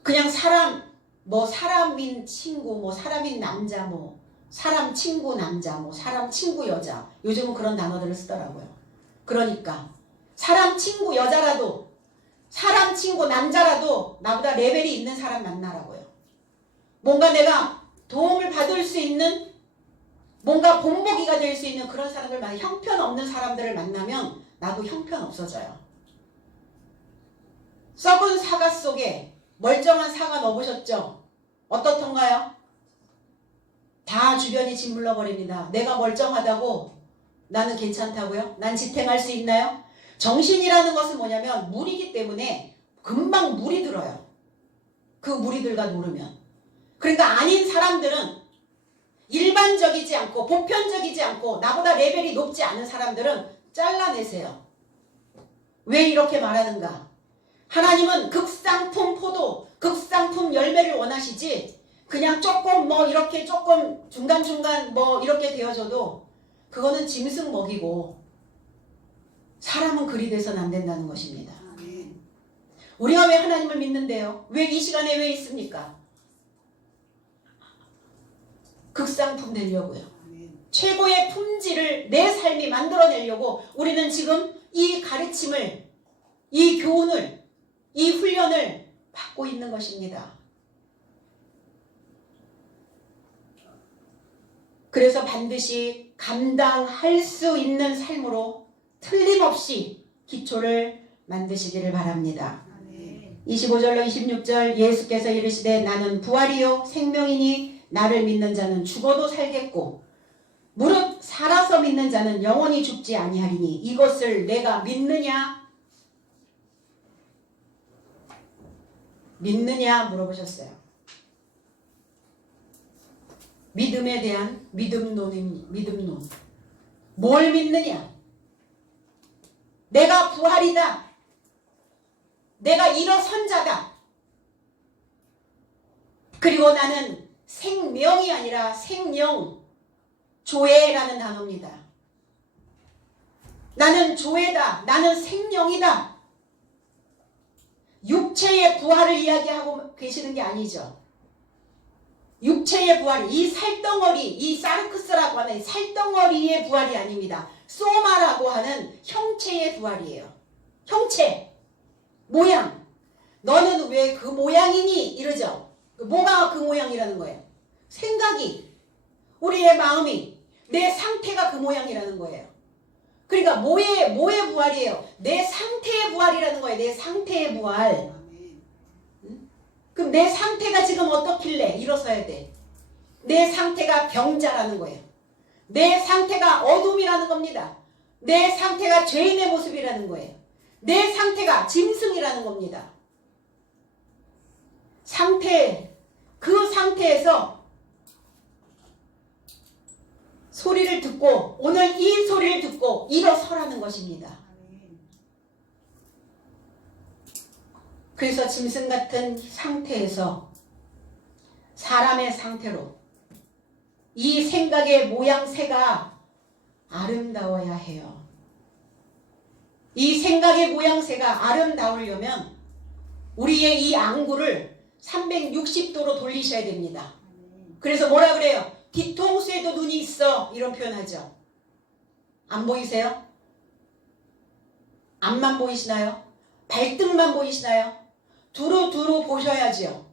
그냥 사람인 친구, 사람인 남자, 사람 친구 남자, 사람 친구 여자. 요즘은 그런 단어들을 쓰더라고요. 그러니까 사람 친구 여자라도, 사람 친구 남자라도 나보다 레벨이 있는 사람 만나라고요. 뭔가 내가 도움을 받을 수 있는, 뭔가 본보기가 될 수 있는 그런 사람들, 형편없는 사람들을 만나면 나도 형편없어져요. 썩은 사과 속에 멀쩡한 사과 넣어보셨죠? 어떻던가요? 다 주변이 짓물러 버립니다. 내가 멀쩡하다고 나는 괜찮다고요? 난 지탱할 수 있나요? 정신이라는 것은 뭐냐면 물이기 때문에 금방 물이 들어요. 그 무리들과 노르면. 그러니까 아닌 사람들은, 일반적이지 않고 보편적이지 않고 나보다 레벨이 높지 않은 사람들은 잘라내세요. 왜 이렇게 말하는가? 하나님은 극상품 포도, 극상품 열매를 원하시지, 그냥 조금 이렇게 조금 중간중간 이렇게 되어줘도 그거는 짐승 먹이고 사람은 그리 돼서는 안 된다는 것입니다. 우리가 왜 하나님을 믿는데요? 왜 이 시간에 왜 있습니까? 극상품 되려고요. 최고의 품질을 내 삶이 만들어내려고 우리는 지금 이 가르침을, 이 교훈을, 이 훈련을 받고 있는 것입니다. 그래서 반드시 감당할 수 있는 삶으로 틀림없이 기초를 만드시기를 바랍니다. 25절로 26절 예수께서 이르시되 나는 부활이요 생명이니 나를 믿는 자는 죽어도 살겠고 무릇 살아서 믿는 자는 영원히 죽지 아니하리니 이것을 내가 믿느냐 물어보셨어요. 믿음에 대한 믿음론. 뭘 믿느냐? 내가 부활이다. 내가 일어선 자다. 그리고 나는 생명이 아니라 생령, 조회라는 단어입니다. 나는 조회다. 나는 생명이다. 육체의 부활을 이야기하고 계시는 게 아니죠. 육체의 부활이, 이 살덩어리, 이 사르크스라고 하는 살덩어리의 부활이 아닙니다. 소마라고 하는 형체의 부활이에요. 형체, 모양. 너는 왜 그 모양이니? 이러죠. 뭐가 그 모양이라는 거예요? 생각이, 우리의 마음이, 내 상태가 그 모양이라는 거예요. 그러니까 뭐의 부활이에요? 내 상태의 부활이라는 거예요. 내 상태의 부활. 그럼 내 상태가 지금 어떻길래 일어서야 돼? 내 상태가 병자라는 거예요. 내 상태가 어둠이라는 겁니다. 내 상태가 죄인의 모습이라는 거예요. 내 상태가 짐승이라는 겁니다. 그 상태에서 소리를 듣고, 오늘 이 소리를 듣고 일어서라는 것입니다. 그래서 짐승 같은 상태에서 사람의 상태로 이 생각의 모양새가 아름다워야 해요. 이 생각의 모양새가 아름다우려면 우리의 이 안구를 360도로 돌리셔야 됩니다. 그래서 뭐라 그래요? 뒤통수에도 눈이 있어, 이런 표현하죠. 안 보이세요? 앞만 보이시나요? 발등만 보이시나요? 두루두루 보셔야지요.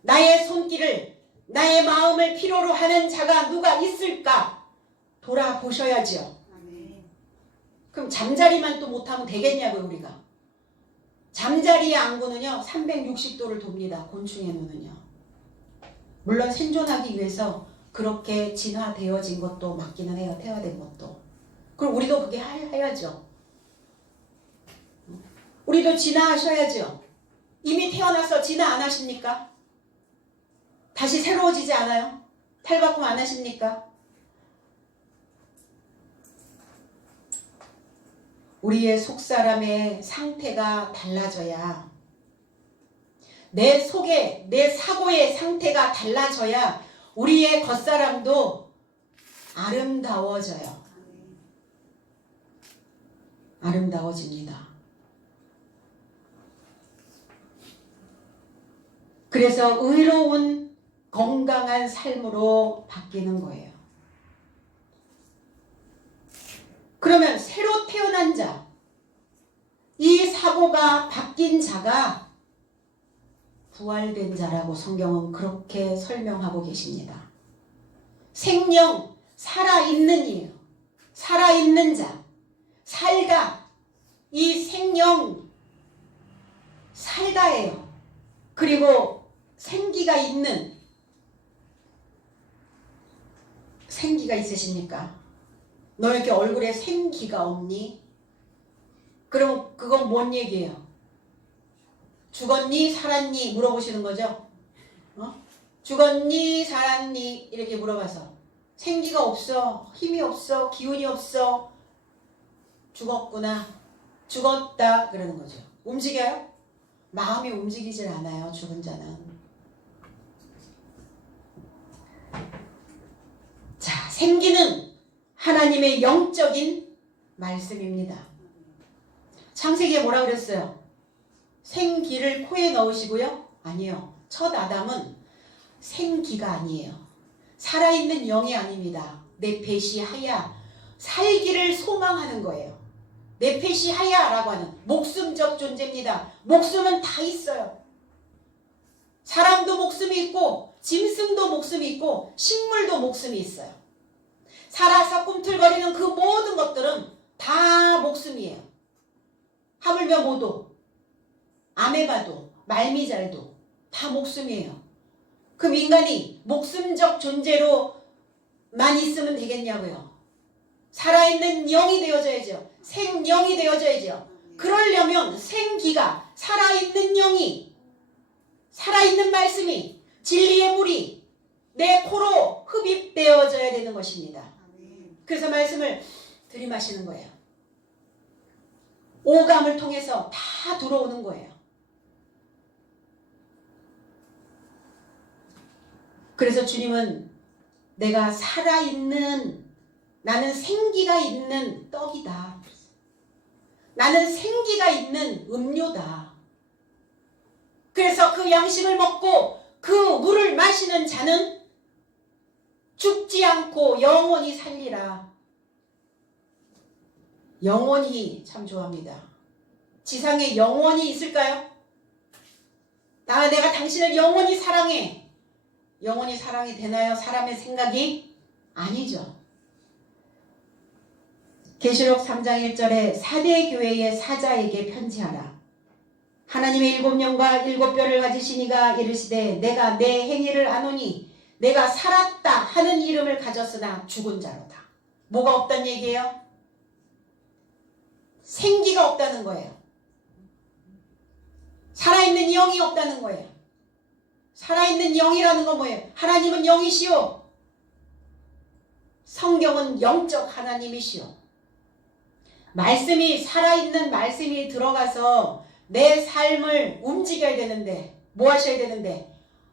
나의 손길을, 나의 마음을 필요로 하는 자가 누가 있을까? 돌아보셔야지요. 그럼 잠자리만 또 못하면 되겠냐고요, 우리가. 잠자리의 안구는요 360도를 돕니다. 곤충의 눈은요. 물론 생존하기 위해서 그렇게 진화되어진 것도 맞기는 해요. 태화된 것도. 그럼 우리도 그게 해야죠. 우리도 진화하셔야죠. 이미 태어나서 진화 안 하십니까? 다시 새로워지지 않아요? 탈바꿈 안 하십니까? 우리의 속사람의 상태가 달라져야, 내 속에 내 사고의 상태가 달라져야 우리의 겉사람도 아름다워져요. 아름다워집니다. 그래서 의로운 건강한 삶으로 바뀌는 거예요. 그러면 새로 태어난 자, 이 사고가 바뀐 자가 부활된 자라고 성경은 그렇게 설명하고 계십니다. 생명, 살아있는이에요. 살아있는 자, 살다, 이 생명, 살다예요. 그리고 생기가 있는, 생기가 있으십니까? 너 이렇게 얼굴에 생기가 없니? 그럼 그건 뭔 얘기예요? 죽었니? 살았니? 물어보시는 거죠? 죽었니? 살았니? 이렇게 물어봐서 생기가 없어, 힘이 없어, 기운이 없어, 죽었구나, 죽었다 그러는 거죠. 움직여요? 마음이 움직이질 않아요. 죽은 자는. 자, 생기는 하나님의 영적인 말씀입니다. 창세기에 뭐라 그랬어요? 생기를 코에 넣으시고요? 아니요. 첫 아담은 생기가 아니에요. 살아있는 영이 아닙니다. 네페시 하야, 살기를 소망하는 거예요. 네페시 하야라고 하는 목숨적 존재입니다. 목숨은 다 있어요. 사람도 목숨이 있고 짐승도 목숨이 있고 식물도 목숨이 있어요. 살아서 꿈틀거리는 그 모든 것들은 다 목숨이에요. 하물며 모도, 아메바도, 말미잘도 다 목숨이에요. 그럼 인간이 목숨적 존재로만 있으면 되겠냐고요. 살아있는 영이 되어져야죠. 생영이 되어져야죠. 그러려면 생기가, 살아있는 영이, 살아있는 말씀이, 진리의 물이 내 코로 흡입되어져야 되는 것입니다. 그래서 말씀을 들이마시는 거예요. 오감을 통해서 다 들어오는 거예요. 그래서 주님은 내가 살아있는, 나는 생기가 있는 떡이다. 나는 생기가 있는 음료다. 그래서 그 양식을 먹고 그 물을 마시는 자는 죽지 않고 영원히 살리라. 영원히 참 좋아합니다. 지상에 영원히 있을까요? 내가 당신을 영원히 사랑해. 영원히 사랑이 되나요? 사람의 생각이? 아니죠. 계시록 3장 1절에 사대 교회의 사자에게 편지하라. 하나님의 7영과 7뼈를 가지신 이가 이르시되 내가 내 행위를 아노니 내가 살았다 하는 이름을 가졌으나 죽은 자로다. 뭐가 없단 얘기예요? 생기가 없다는 거예요. 살아있는 영이 없다는 거예요. 살아있는 영이라는 건 뭐예요? 하나님은 영이시오. 성경은 영적 하나님이시오. 말씀이, 살아있는 말씀이 들어가서 내 삶을 움직여야 되는데, 뭐 하셔야 되는데?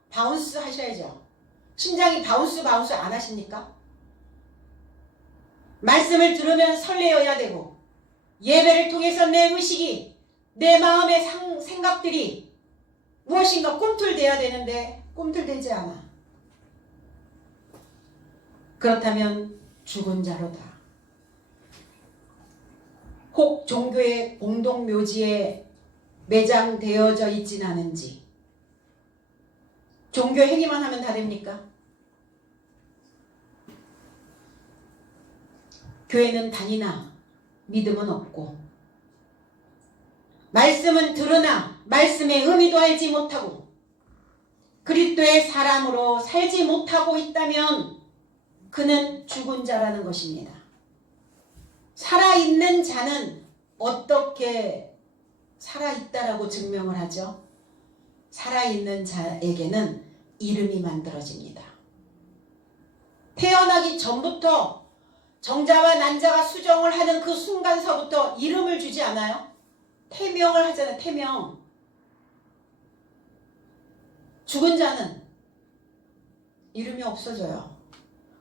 바운스 하셔야죠. 심장이 바운스 안 하십니까? 말씀을 들으면 설레어야 되고, 예배를 통해서 내 의식이, 내 마음의 생각들이 무엇인가 꿈틀대야 되는데 꿈틀대지 않아. 그렇다면 죽은 자로다. 혹 종교의 공동묘지에 매장되어져 있진 않은지. 종교 행위만 하면 다 됩니까? 교회는 다니나 믿음은 없고, 말씀은 들으나 말씀의 의미도 알지 못하고 그리스도의 사람으로 살지 못하고 있다면 그는 죽은 자라는 것입니다. 살아있는 자는 어떻게 살아있다라고 증명을 하죠? 살아있는 자에게는 이름이 만들어집니다. 태어나기 전부터 정자와 난자가 수정을 하는 그 순간서부터 이름을 주지 않아요? 태명을 하잖아요. 태명. 죽은 자는 이름이 없어져요.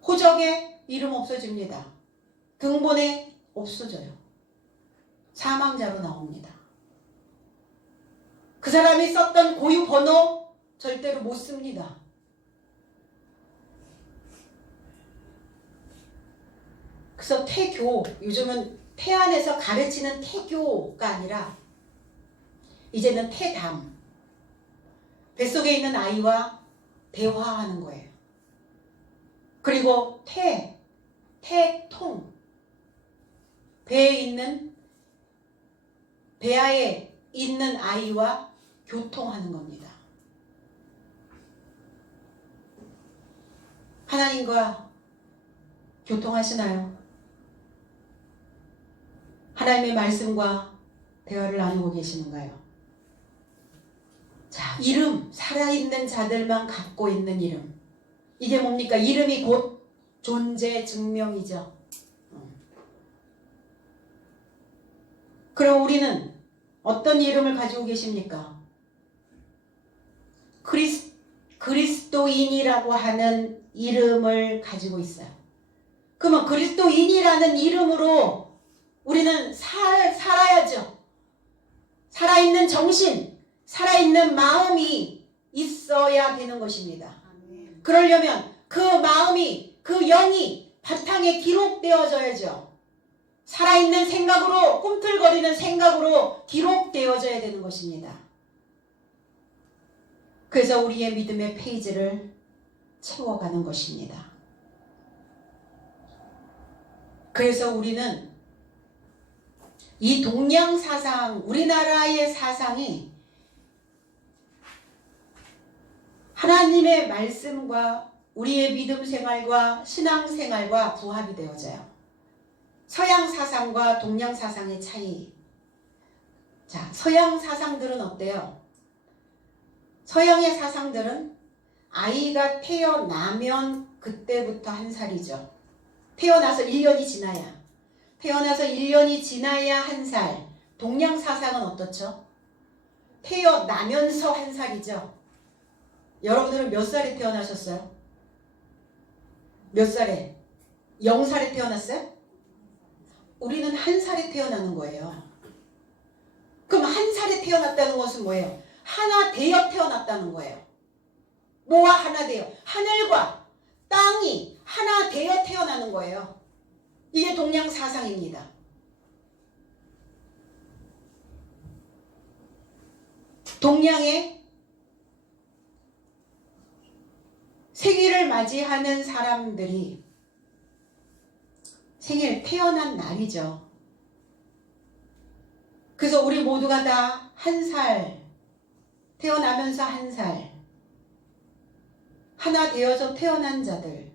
호적에 이름 없어집니다. 등본에 없어져요. 사망자로 나옵니다. 그 사람이 썼던 고유 번호 절대로 못 씁니다. 그래서 태교, 요즘은 태안에서 가르치는 태교가 아니라 이제는 태담, 뱃속에 있는 아이와 대화하는 거예요. 그리고 태통, 배아에 있는 아이와 교통하는 겁니다. 하나님과 교통하시나요? 하나님의 말씀과 대화를 나누고 계시는가요? 자, 이름, 살아있는 자들만 갖고 있는 이름. 이게 뭡니까? 이름이 곧 존재 증명이죠. 그럼 우리는 어떤 이름을 가지고 계십니까? 그리스도인이라고 하는 이름을 가지고 있어요. 그러면 그리스도인이라는 이름으로 우리는 살아야죠. 살아있는 정신, 살아있는 마음이 있어야 되는 것입니다. 그러려면 그 마음이, 그 영이 바탕에 기록되어져야죠. 살아있는 생각으로, 꿈틀거리는 생각으로 기록되어져야 되는 것입니다. 그래서 우리의 믿음의 페이지를 채워가는 것입니다. 그래서 우리는 이 동양 사상, 우리나라의 사상이 하나님의 말씀과 우리의 믿음 생활과 신앙 생활과 부합이 되어져요. 서양 사상과 동양 사상의 차이. 자, 서양 사상들은 어때요? 서양의 사상들은 아이가 태어나면 그때부터 한 살이죠. 태어나서 1년이 지나야. 태어나서 1년이 지나야 한 살. 동양 사상은 어떻죠? 태어나면서 한 살이죠. 여러분들은 몇 살에 태어나셨어요? 몇 살에? 0살에 태어났어요? 우리는 한 살에 태어나는 거예요. 그럼 한 살에 태어났다는 것은 뭐예요? 하나 되어 태어났다는 거예요. 뭐와 하나 되어? 하늘과 땅이 하나 되어 태어나는 거예요. 이게 동양 사상입니다. 동양의 생일을 맞이하는 사람들이 생일, 태어난 날이죠. 그래서 우리 모두가 다 한 살, 태어나면서 한 살, 하나 되어서 태어난 자들,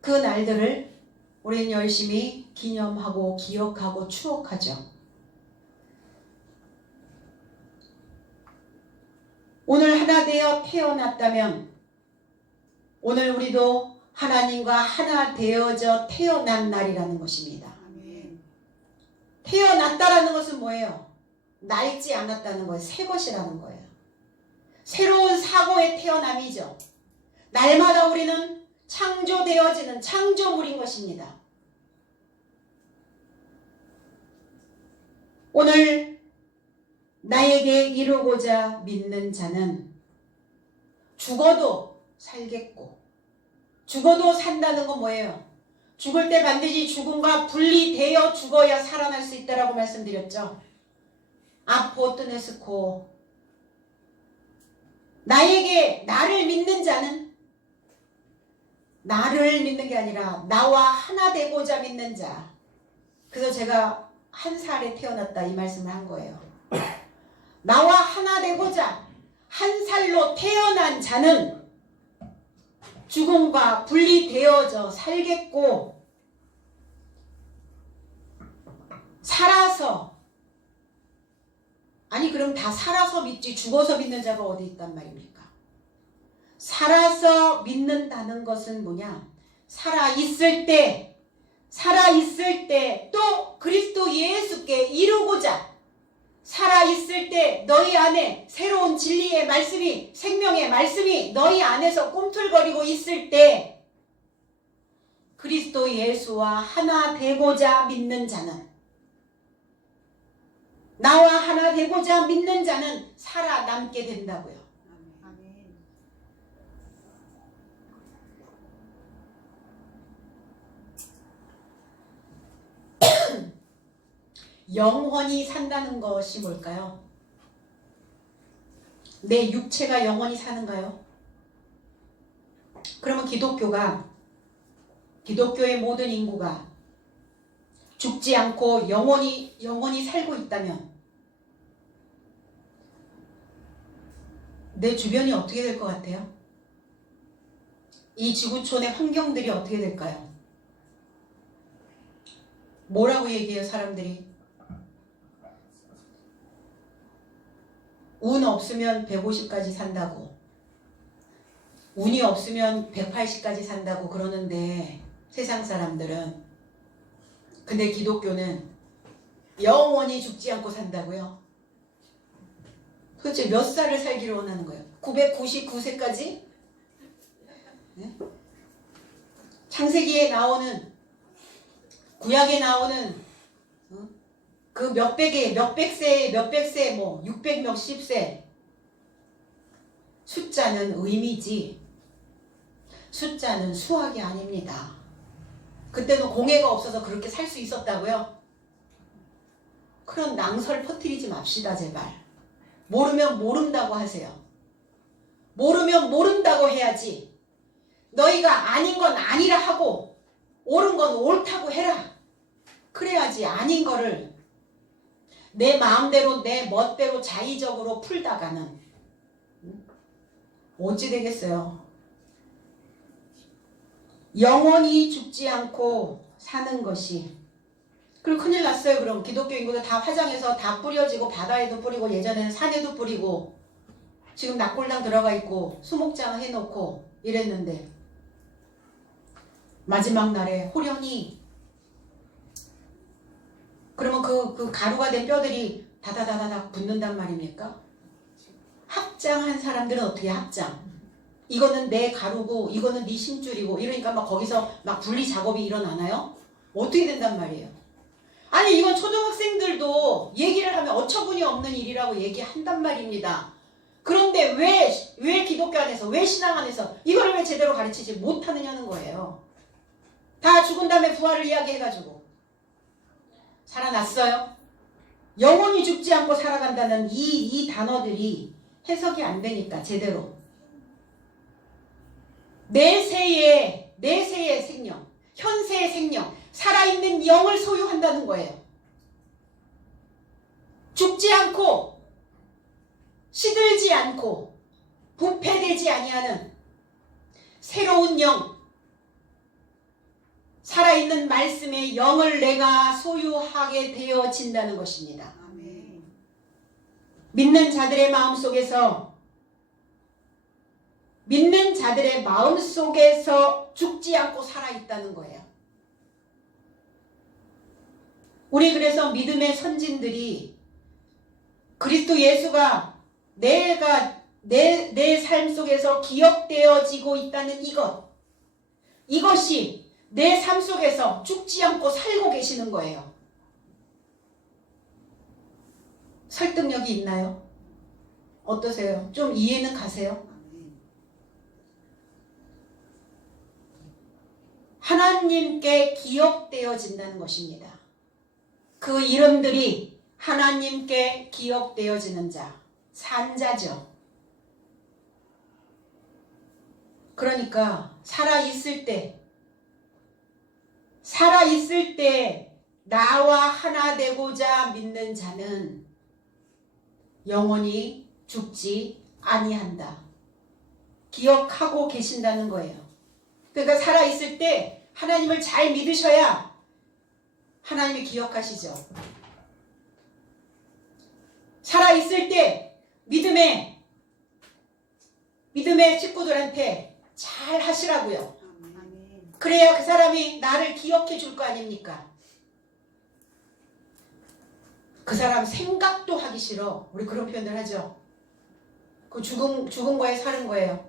그 날들을 우리는 열심히 기념하고 기억하고 추억하죠. 오늘 하나 되어 태어났다면 오늘 우리도 하나님과 하나 되어져 태어난 날이라는 것입니다. 태어났다라는 것은 뭐예요? 낡지 않았다는 거예요. 새 것이라는 거예요. 새로운 사고의 태어남이죠. 날마다 우리는 창조되어지는 창조물인 것입니다. 오늘 나에게 이루고자 믿는 자는 죽어도 살겠고, 죽어도 산다는 건 뭐예요? 죽을 때 반드시 죽음과 분리되어 죽어야 살아날 수 있다라고 말씀드렸죠. 아포트네스코. 나를 믿는 자는 나를 믿는 게 아니라 나와 하나 되고자 믿는 자. 그래서 제가 한 살에 태어났다 이 말씀을 한 거예요. 나와 하나 되고자 한 살로 태어난 자는 죽음과 분리되어져 살겠고, 살아서, 아니 그럼 다 살아서 믿지 죽어서 믿는 자가 어디 있단 말입니까? 살아서 믿는다는 것은 뭐냐? 살아있을 때 또 그리스도 예수께 이루고자, 살아있을 때 너희 안에 새로운 진리의 말씀이, 생명의 말씀이 너희 안에서 꿈틀거리고 있을 때 그리스도 예수와 하나 되고자 믿는 자는, 나와 하나 되고자 믿는 자는 살아남게 된다고요. 영원히 산다는 것이 뭘까요? 내 육체가 영원히 사는가요? 그러면 기독교의 모든 인구가 죽지 않고 영원히 살고 있다면 내 주변이 어떻게 될 것 같아요? 이 지구촌의 환경들이 어떻게 될까요? 뭐라고 얘기해요, 사람들이? 운 없으면 150까지 산다고, 운이 없으면 180까지 산다고 그러는데 세상 사람들은, 근데 기독교는 영원히 죽지 않고 산다고요? 도대체 몇 살을 살기를 원하는 거예요? 999세까지? 네? 창세기에 나오는, 구약에 나오는 그 몇백 세, 뭐 600 몇십 세, 숫자는 의미지 숫자는 수학이 아닙니다. 그때는 공해가 없어서 그렇게 살 수 있었다고요? 그런 낭설 퍼뜨리지 맙시다 제발. 모르면 모른다고 하세요. 모르면 모른다고 해야지. 너희가 아닌 건 아니라 하고 옳은 건 옳다고 해라. 그래야지. 아닌 거를 내 마음대로 내 멋대로 자의적으로 풀다가는 어찌 되겠어요. 영원히 죽지 않고 사는 것이, 그리고 큰일 났어요. 그럼 기독교 인구들 다 화장해서 다 뿌려지고, 바다에도 뿌리고, 예전에는 산에도 뿌리고, 지금 낙골당 들어가 있고 수목장 해놓고 이랬는데, 마지막 날에 호련히, 그러면 그 가루가 된 뼈들이 다다다다닥 붙는단 말입니까? 합장한 사람들은 어떻게 합장? 이거는 내 가루고 이거는 네 심줄이고 이러니까 막 거기서 막 분리 작업이 일어나나요? 어떻게 된단 말이에요? 아니 이건 초등학생들도 얘기를 하면 어처구니 없는 일이라고 얘기한단 말입니다. 그런데 왜 기독교 안에서, 왜 신앙 안에서 이거를 왜 제대로 가르치지 못하느냐는 거예요. 다 죽은 다음에 부활을 이야기해가지고 살아났어요. 영원히 죽지 않고 살아간다는 이 단어들이 해석이 안 되니까 제대로. 내세의 생명, 현세의 생명, 살아있는 영을 소유한다는 거예요. 죽지 않고 시들지 않고 부패되지 아니하는 새로운 영, 살아있는 말씀의 영을 내가 소유하게 되어진다는 것입니다. 아멘. 믿는 자들의 마음속에서 죽지 않고 살아있다는 거예요. 우리 그래서 믿음의 선진들이 그리스도 예수가 내 삶 속에서 기억되어지고 있다는 이것이 내 삶 속에서 죽지 않고 살고 계시는 거예요. 설득력이 있나요? 어떠세요? 좀 이해는 가세요? 하나님께 기억되어진다는 것입니다. 그 이름들이 하나님께 기억되어지는 자, 산자죠. 그러니까 살아있을 때 나와 하나 되고자 믿는 자는 영원히 죽지 아니한다. 기억하고 계신다는 거예요. 그러니까 살아있을 때 하나님을 잘 믿으셔야 하나님이 기억하시죠. 살아있을 때 믿음의 식구들한테 잘 하시라고요. 그래야 그 사람이 나를 기억해 줄 거 아닙니까? 그 사람 생각도 하기 싫어. 우리 그런 표현들 하죠. 그 죽은 거에 사는 거예요.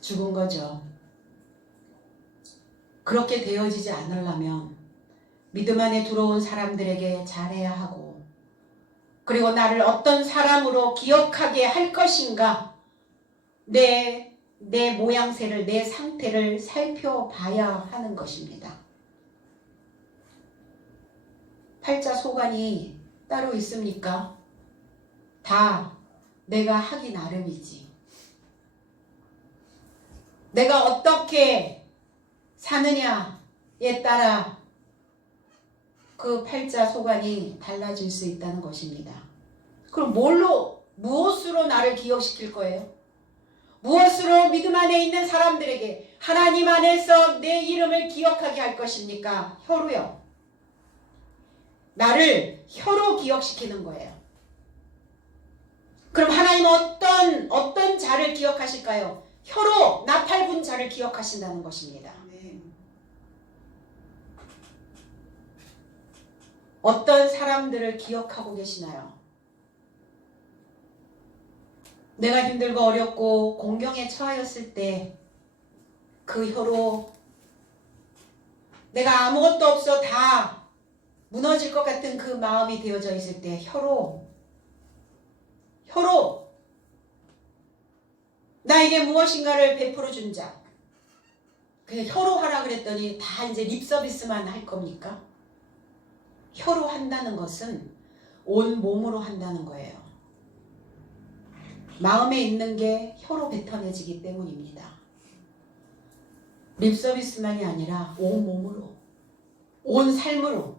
죽은 거죠. 그렇게 되어지지 않으려면 믿음 안에 들어온 사람들에게 잘해야 하고, 그리고 나를 어떤 사람으로 기억하게 할 것인가, 내 모양새를, 내 상태를 살펴봐야 하는 것입니다. 팔자소관이 따로 있습니까? 다 내가 하기 나름이지. 내가 어떻게 사느냐에 따라 그 팔자소관이 달라질 수 있다는 것입니다. 그럼 무엇으로 나를 기억시킬 거예요? 무엇으로 믿음 안에 있는 사람들에게 하나님 안에서 내 이름을 기억하게 할 것입니까? 혀로요. 나를 혀로 기억시키는 거예요. 그럼 하나님은 어떤 자를 기억하실까요? 혀로 나팔분 자를 기억하신다는 것입니다. 어떤 사람들을 기억하고 계시나요? 내가 힘들고 어렵고 공경에 처하였을 때 그 혀로 내가 아무것도 없어 다 무너질 것 같은 그 마음이 되어져 있을 때 혀로 나에게 무엇인가를 베풀어 준 자, 그냥 혀로 하라 그랬더니 다 이제 립서비스만 할 겁니까? 혀로 한다는 것은 온 몸으로 한다는 거예요. 마음에 있는 게 혀로 뱉어내지기 때문입니다. 립서비스만이 아니라 온 몸으로, 온 삶으로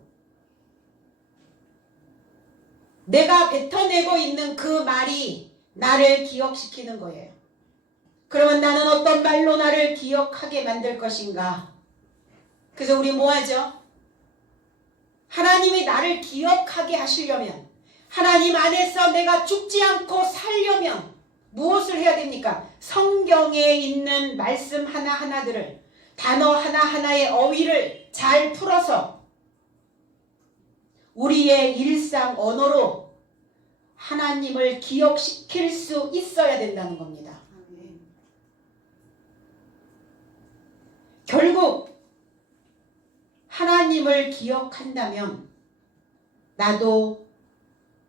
내가 뱉어내고 있는 그 말이 나를 기억시키는 거예요. 그러면 나는 어떤 말로 나를 기억하게 만들 것인가? 그래서 우리 뭐 하죠? 하나님이 나를 기억하게 하시려면, 하나님 안에서 내가 죽지 않고 살려면 무엇을 해야 됩니까? 성경에 있는 말씀 하나하나들을, 단어 하나하나의 어휘를 잘 풀어서 우리의 일상 언어로 하나님을 기억시킬 수 있어야 된다는 겁니다. 결국 하나님을 기억한다면 나도,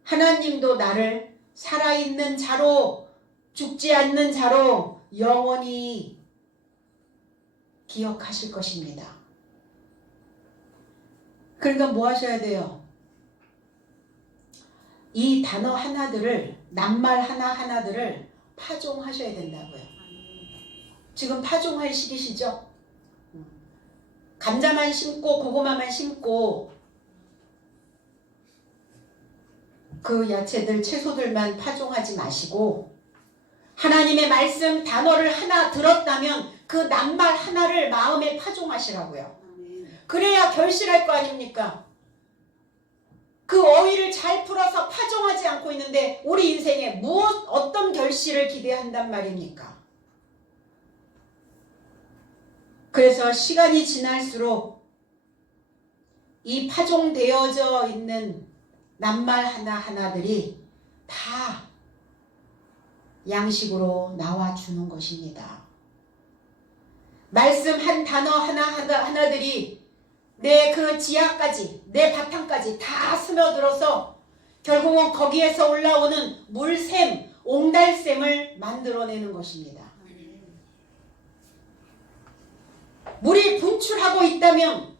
하나님도 나를 살아있는 자로, 죽지 않는 자로 영원히 기억하실 것입니다. 그러니까 뭐 하셔야 돼요? 이 단어 하나들을, 낱말 하나하나들을 파종하셔야 된다고요. 지금 파종할 시기시죠? 감자만 심고 고구마만 심고 그 야채들, 채소들만 파종하지 마시고 하나님의 말씀 단어를 하나 들었다면 그 낱말 하나를 마음에 파종하시라고요. 그래야 결실할 거 아닙니까? 그 어휘를 잘 풀어서 파종하지 않고 있는데 우리 인생에 어떤 결실을 기대한단 말입니까? 그래서 시간이 지날수록 이 파종되어져 있는 낱말 하나하나들이 다 양식으로 나와주는 것입니다. 말씀 한 단어 하나하나들이 내 그 지하까지, 내 바탕까지 다 스며들어서 결국은 거기에서 올라오는 물샘, 옹달샘을 만들어내는 것입니다. 물이 분출하고 있다면,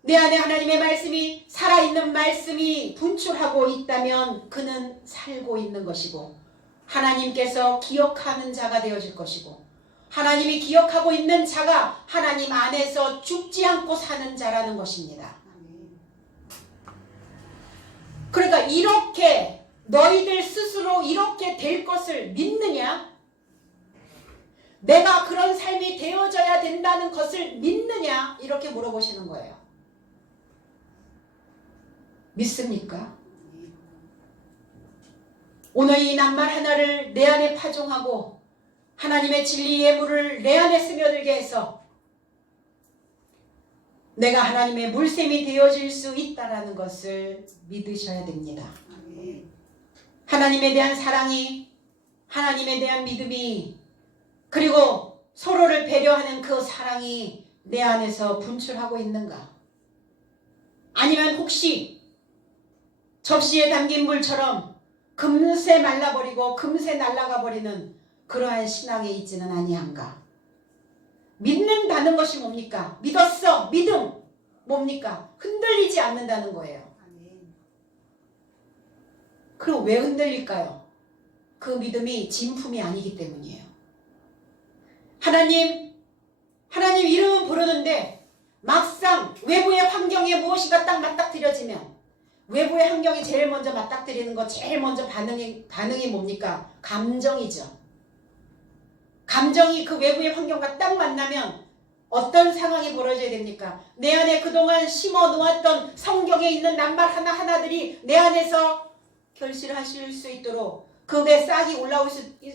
내 안에 하나님의 말씀이, 살아있는 말씀이 분출하고 있다면 그는 살고 있는 것이고 하나님께서 기억하는 자가 되어질 것이고 하나님이 기억하고 있는 자가 하나님 안에서 죽지 않고 사는 자라는 것입니다. 그러니까 이렇게 너희들 스스로 이렇게 될 것을 믿느냐? 내가 그런 삶이 되어져야 된다는 것을 믿느냐? 이렇게 물어보시는 거예요. 믿습니까? 오늘 이 낱말 하나를 내 안에 파종하고 하나님의 진리의 물을 내 안에 스며들게 해서 내가 하나님의 물샘이 되어질 수 있다는 것을 믿으셔야 됩니다. 하나님에 대한 사랑이, 하나님에 대한 믿음이, 그리고 서로를 배려하는 그 사랑이 내 안에서 분출하고 있는가? 아니면 혹시 접시에 담긴 물처럼 금세 말라버리고 금세 날아가 버리는 그러한 신앙에 있지는 아니한가? 믿는다는 것이 뭡니까? 믿었어. 믿음. 뭡니까? 흔들리지 않는다는 거예요. 그럼 왜 흔들릴까요? 그 믿음이 진품이 아니기 때문이에요. 하나님 이름은 부르는데 막상 외부의 환경에 무엇이가 딱 맞닥뜨려지면 외부의 환경이 제일 먼저 맞닥뜨리는 거 제일 먼저 반응이 뭡니까? 감정이죠. 감정이 그 외부의 환경과 딱 만나면 어떤 상황이 벌어져야 됩니까? 내 안에 그동안 심어 놓았던 성경에 있는 낱말 하나하나들이 내 안에서 결실하실 수 있도록 그의 싹이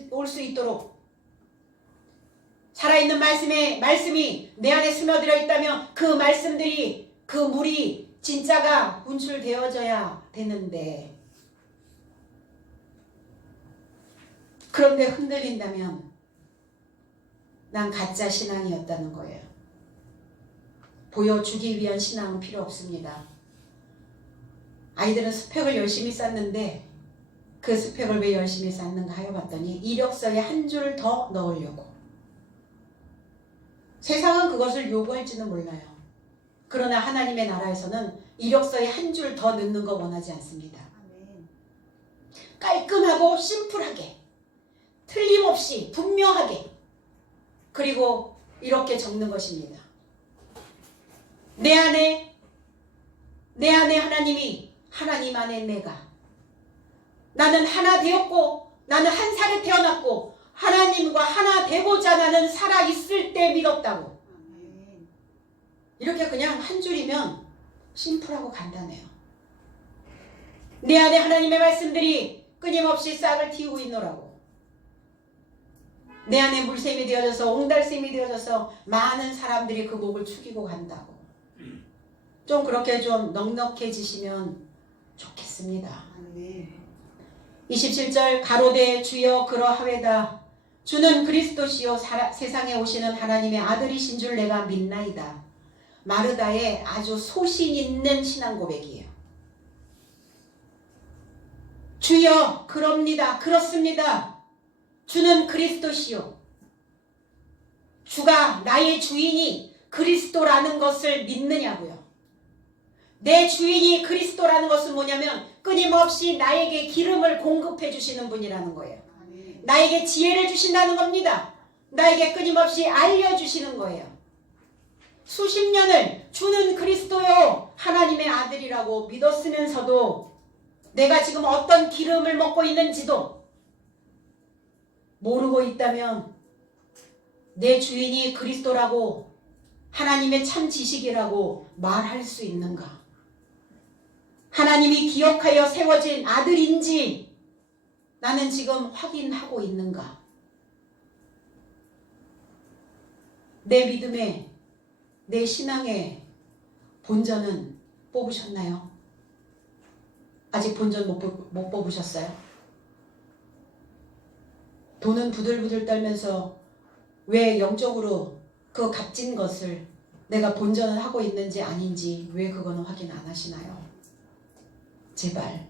올 수 있도록 살아있는 말씀이 내 안에 스며들어 있다면 그 말씀들이 그 물이 진짜가 분출되어져야 되는데 그런데 흔들린다면 난 가짜 신앙이었다는 거예요. 보여주기 위한 신앙은 필요 없습니다. 아이들은 스펙을 열심히 쌓는데 그 스펙을 왜 열심히 쌓는가 하여 봤더니 이력서에 한 줄 더 넣으려고. 세상은 그것을 요구할지는 몰라요. 그러나 하나님의 나라에서는 이력서에 한 줄 더 넣는 거 원하지 않습니다. 깔끔하고 심플하게 틀림없이 분명하게 그리고 이렇게 적는 것입니다. 내 안에 하나님이 하나님 안에 내가 나는 하나 되었고 나는 한 살에 태어났고 하나님과 하나 되고자 나는 살아있을 때 믿었다고. 이렇게 그냥 한 줄이면 심플하고 간단해요. 내 안에 하나님의 말씀들이 끊임없이 싹을 틔우고 있노라고. 내 안에 물샘이 되어져서 옹달샘이 되어져서 많은 사람들이 그 목을 축이고 간다고. 좀 그렇게 좀 넉넉해지시면 좋겠습니다. 27절 가로되 주여 그러하외다. 주는 그리스도시요 세상에 오시는 하나님의 아들이신 줄 내가 믿나이다. 마르다의 아주 소신 있는 신앙 고백이에요. 주여 그럽니다. 그렇습니다. 주는 그리스도시요. 주가 나의 주인이 그리스도라는 것을 믿느냐고요. 내 주인이 그리스도라는 것은 뭐냐면 끊임없이 나에게 기름을 공급해 주시는 분이라는 거예요. 나에게 지혜를 주신다는 겁니다. 나에게 끊임없이 알려주시는 거예요. 수십 년을 주는 그리스도요 하나님의 아들이라고 믿었으면서도 내가 지금 어떤 기름을 먹고 있는지도 모르고 있다면 내 주인이 그리스도라고 하나님의 참 지식이라고 말할 수 있는가? 하나님이 기억하여 세워진 아들인지 나는 지금 확인하고 있는가? 내 믿음에 내 신앙의 본전은 뽑으셨나요? 아직 본전 못 뽑으셨어요? 돈은 부들부들 떨면서 왜 영적으로 그 값진 것을 내가 본전을 하고 있는지 아닌지 왜 그거는 확인 안 하시나요? 제발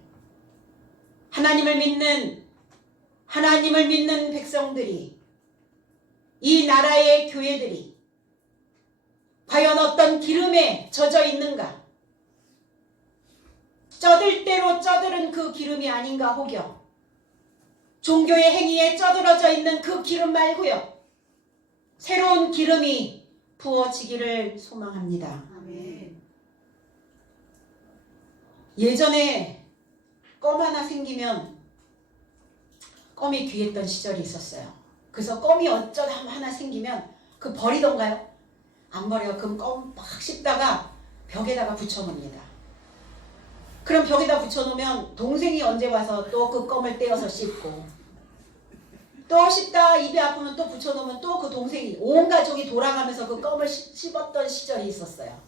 하나님을 믿는 백성들이 이 나라의 교회들이 과연 어떤 기름에 젖어 있는가? 쩌들 대로 쩌들은 그 기름이 아닌가 혹여 종교의 행위에 쩌들어져 있는 그 기름 말고요. 새로운 기름이 부어지기를 소망합니다. 아멘. 예전에 껌 하나 생기면 껌이 귀했던 시절이 있었어요. 그래서 껌이 어쩌다 하나 생기면 그 버리던가요? 안 버려요. 그럼 껌 막 씹다가 벽에다가 붙여놓습니다. 그럼 벽에다 붙여놓으면 동생이 언제 와서 또 그 껌을 떼어서 씹고, 또 씹다 입이 아프면 또 붙여놓으면 또 그 동생이 온 가족이 돌아가면서 그 껌을 씹었던 시절이 있었어요.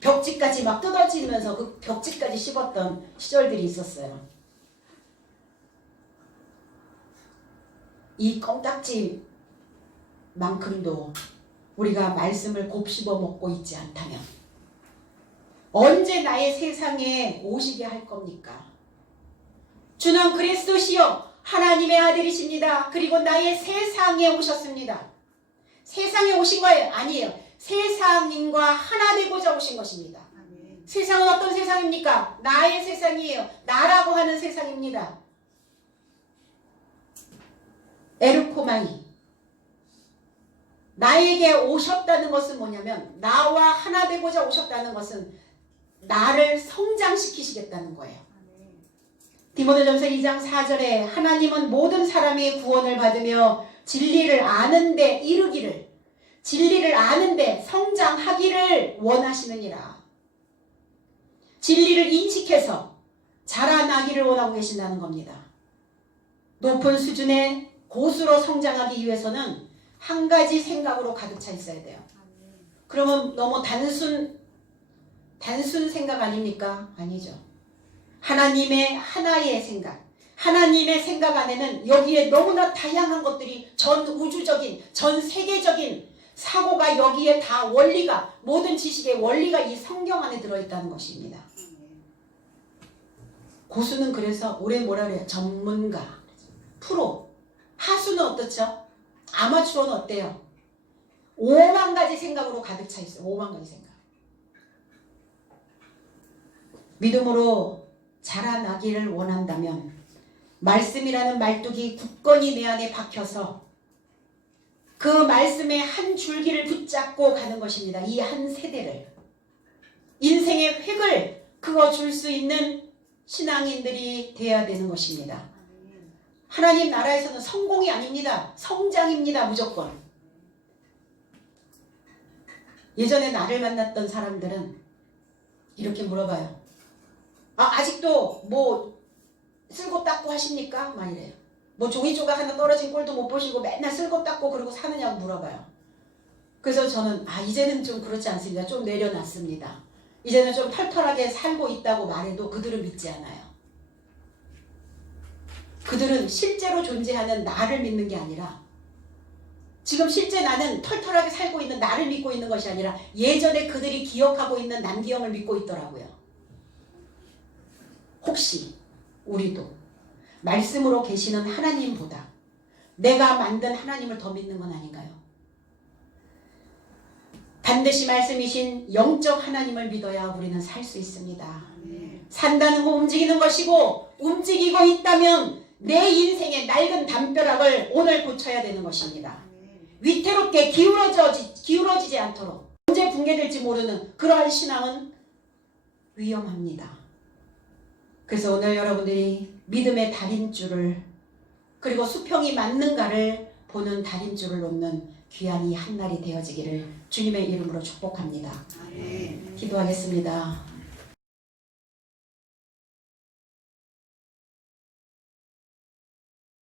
벽지까지 막 뜯어지면서 그 벽지까지 씹었던 시절들이 있었어요. 이 껌딱지만큼도 우리가 말씀을 곱씹어 먹고 있지 않다면 언제 나의 세상에 오시게 할 겁니까? 주는 그리스도시요 하나님의 아들이십니다. 그리고 나의 세상에 오셨습니다. 세상에 오신 거예요? 아니에요. 세상인과 하나 되고자 오신 것입니다. 아멘. 세상은 어떤 세상입니까? 나의 세상이에요. 나라고 하는 세상입니다. 에르코마이. 나에게 오셨다는 것은 뭐냐면 나와 하나 되고자 오셨다는 것은 나를 성장시키시겠다는 거예요. 아멘. 디모데전서 2장 4절에 하나님은 모든 사람이 구원을 받으며 진리를 아는데 이르기를, 진리를 아는데 성장하기를 원하시느니라. 진리를 인식해서 자라나기를 원하고 계신다는 겁니다. 높은 수준의 고수로 성장하기 위해서는 한 가지 생각으로 가득 차 있어야 돼요. 아멘. 그러면 너무 단순 생각 아닙니까? 아니죠. 하나님의 하나의 생각, 하나님의 생각 안에는 여기에 너무나 다양한 것들이 전 우주적인, 전 세계적인 사고가 여기에 다 원리가, 모든 지식의 원리가 이 성경 안에 들어있다는 것입니다. 아멘. 고수는 그래서 올해 뭐라 그래요? 전문가, 프로. 하수는 어떻죠? 아마추어는 어때요? 5만 가지 생각으로 가득 차 있어요. 5만 가지 생각. 믿음으로 자라나기를 원한다면 말씀이라는 말뚝이 굳건히 내 안에 박혀서 그 말씀의 한 줄기를 붙잡고 가는 것입니다. 이 한 세대를. 인생의 획을 그어줄 수 있는 신앙인들이 되어야 되는 것입니다. 아멘. 하나님 나라에서는 성공이 아닙니다. 성장입니다. 무조건. 예전에 나를 만났던 사람들은 이렇게 물어봐요. 아직도 뭐 쓸고 닦고 하십니까? 막 이래요. 뭐 종이 조각 하나 떨어진 꼴도 못 보시고 맨날 쓸고 닦고 그러고 사느냐고 물어봐요. 그래서 저는 이제는 좀 그렇지 않습니다. 좀 내려놨습니다. 이제는 좀 털털하게 살고 있다고 말해도 그들은 믿지 않아요. 그들은 실제로 존재하는 나를 믿는 게 아니라 지금 실제 나는 털털하게 살고 있는 나를 믿고 있는 것이 아니라 예전에 그들이 기억하고 있는 남기영을 믿고 있더라고요. 혹시 우리도 말씀으로 계시는 하나님보다 내가 만든 하나님을 더 믿는 건 아닌가요? 반드시 말씀이신 영적 하나님을 믿어야 우리는 살 수 있습니다. 아멘. 산다는 거 움직이는 것이고 움직이고 있다면 내 인생의 낡은 담벼락을 오늘 고쳐야 되는 것입니다. 아멘. 위태롭게 기울어지지 않도록 언제 붕괴될지 모르는 그러한 신앙은 위험합니다. 그래서 오늘 여러분들이 믿음의 달인줄을 그리고 수평이 맞는가를 보는 달인줄을 놓는 귀한 이 한날이 되어지기를 주님의 이름으로 축복합니다. 아멘. 기도하겠습니다.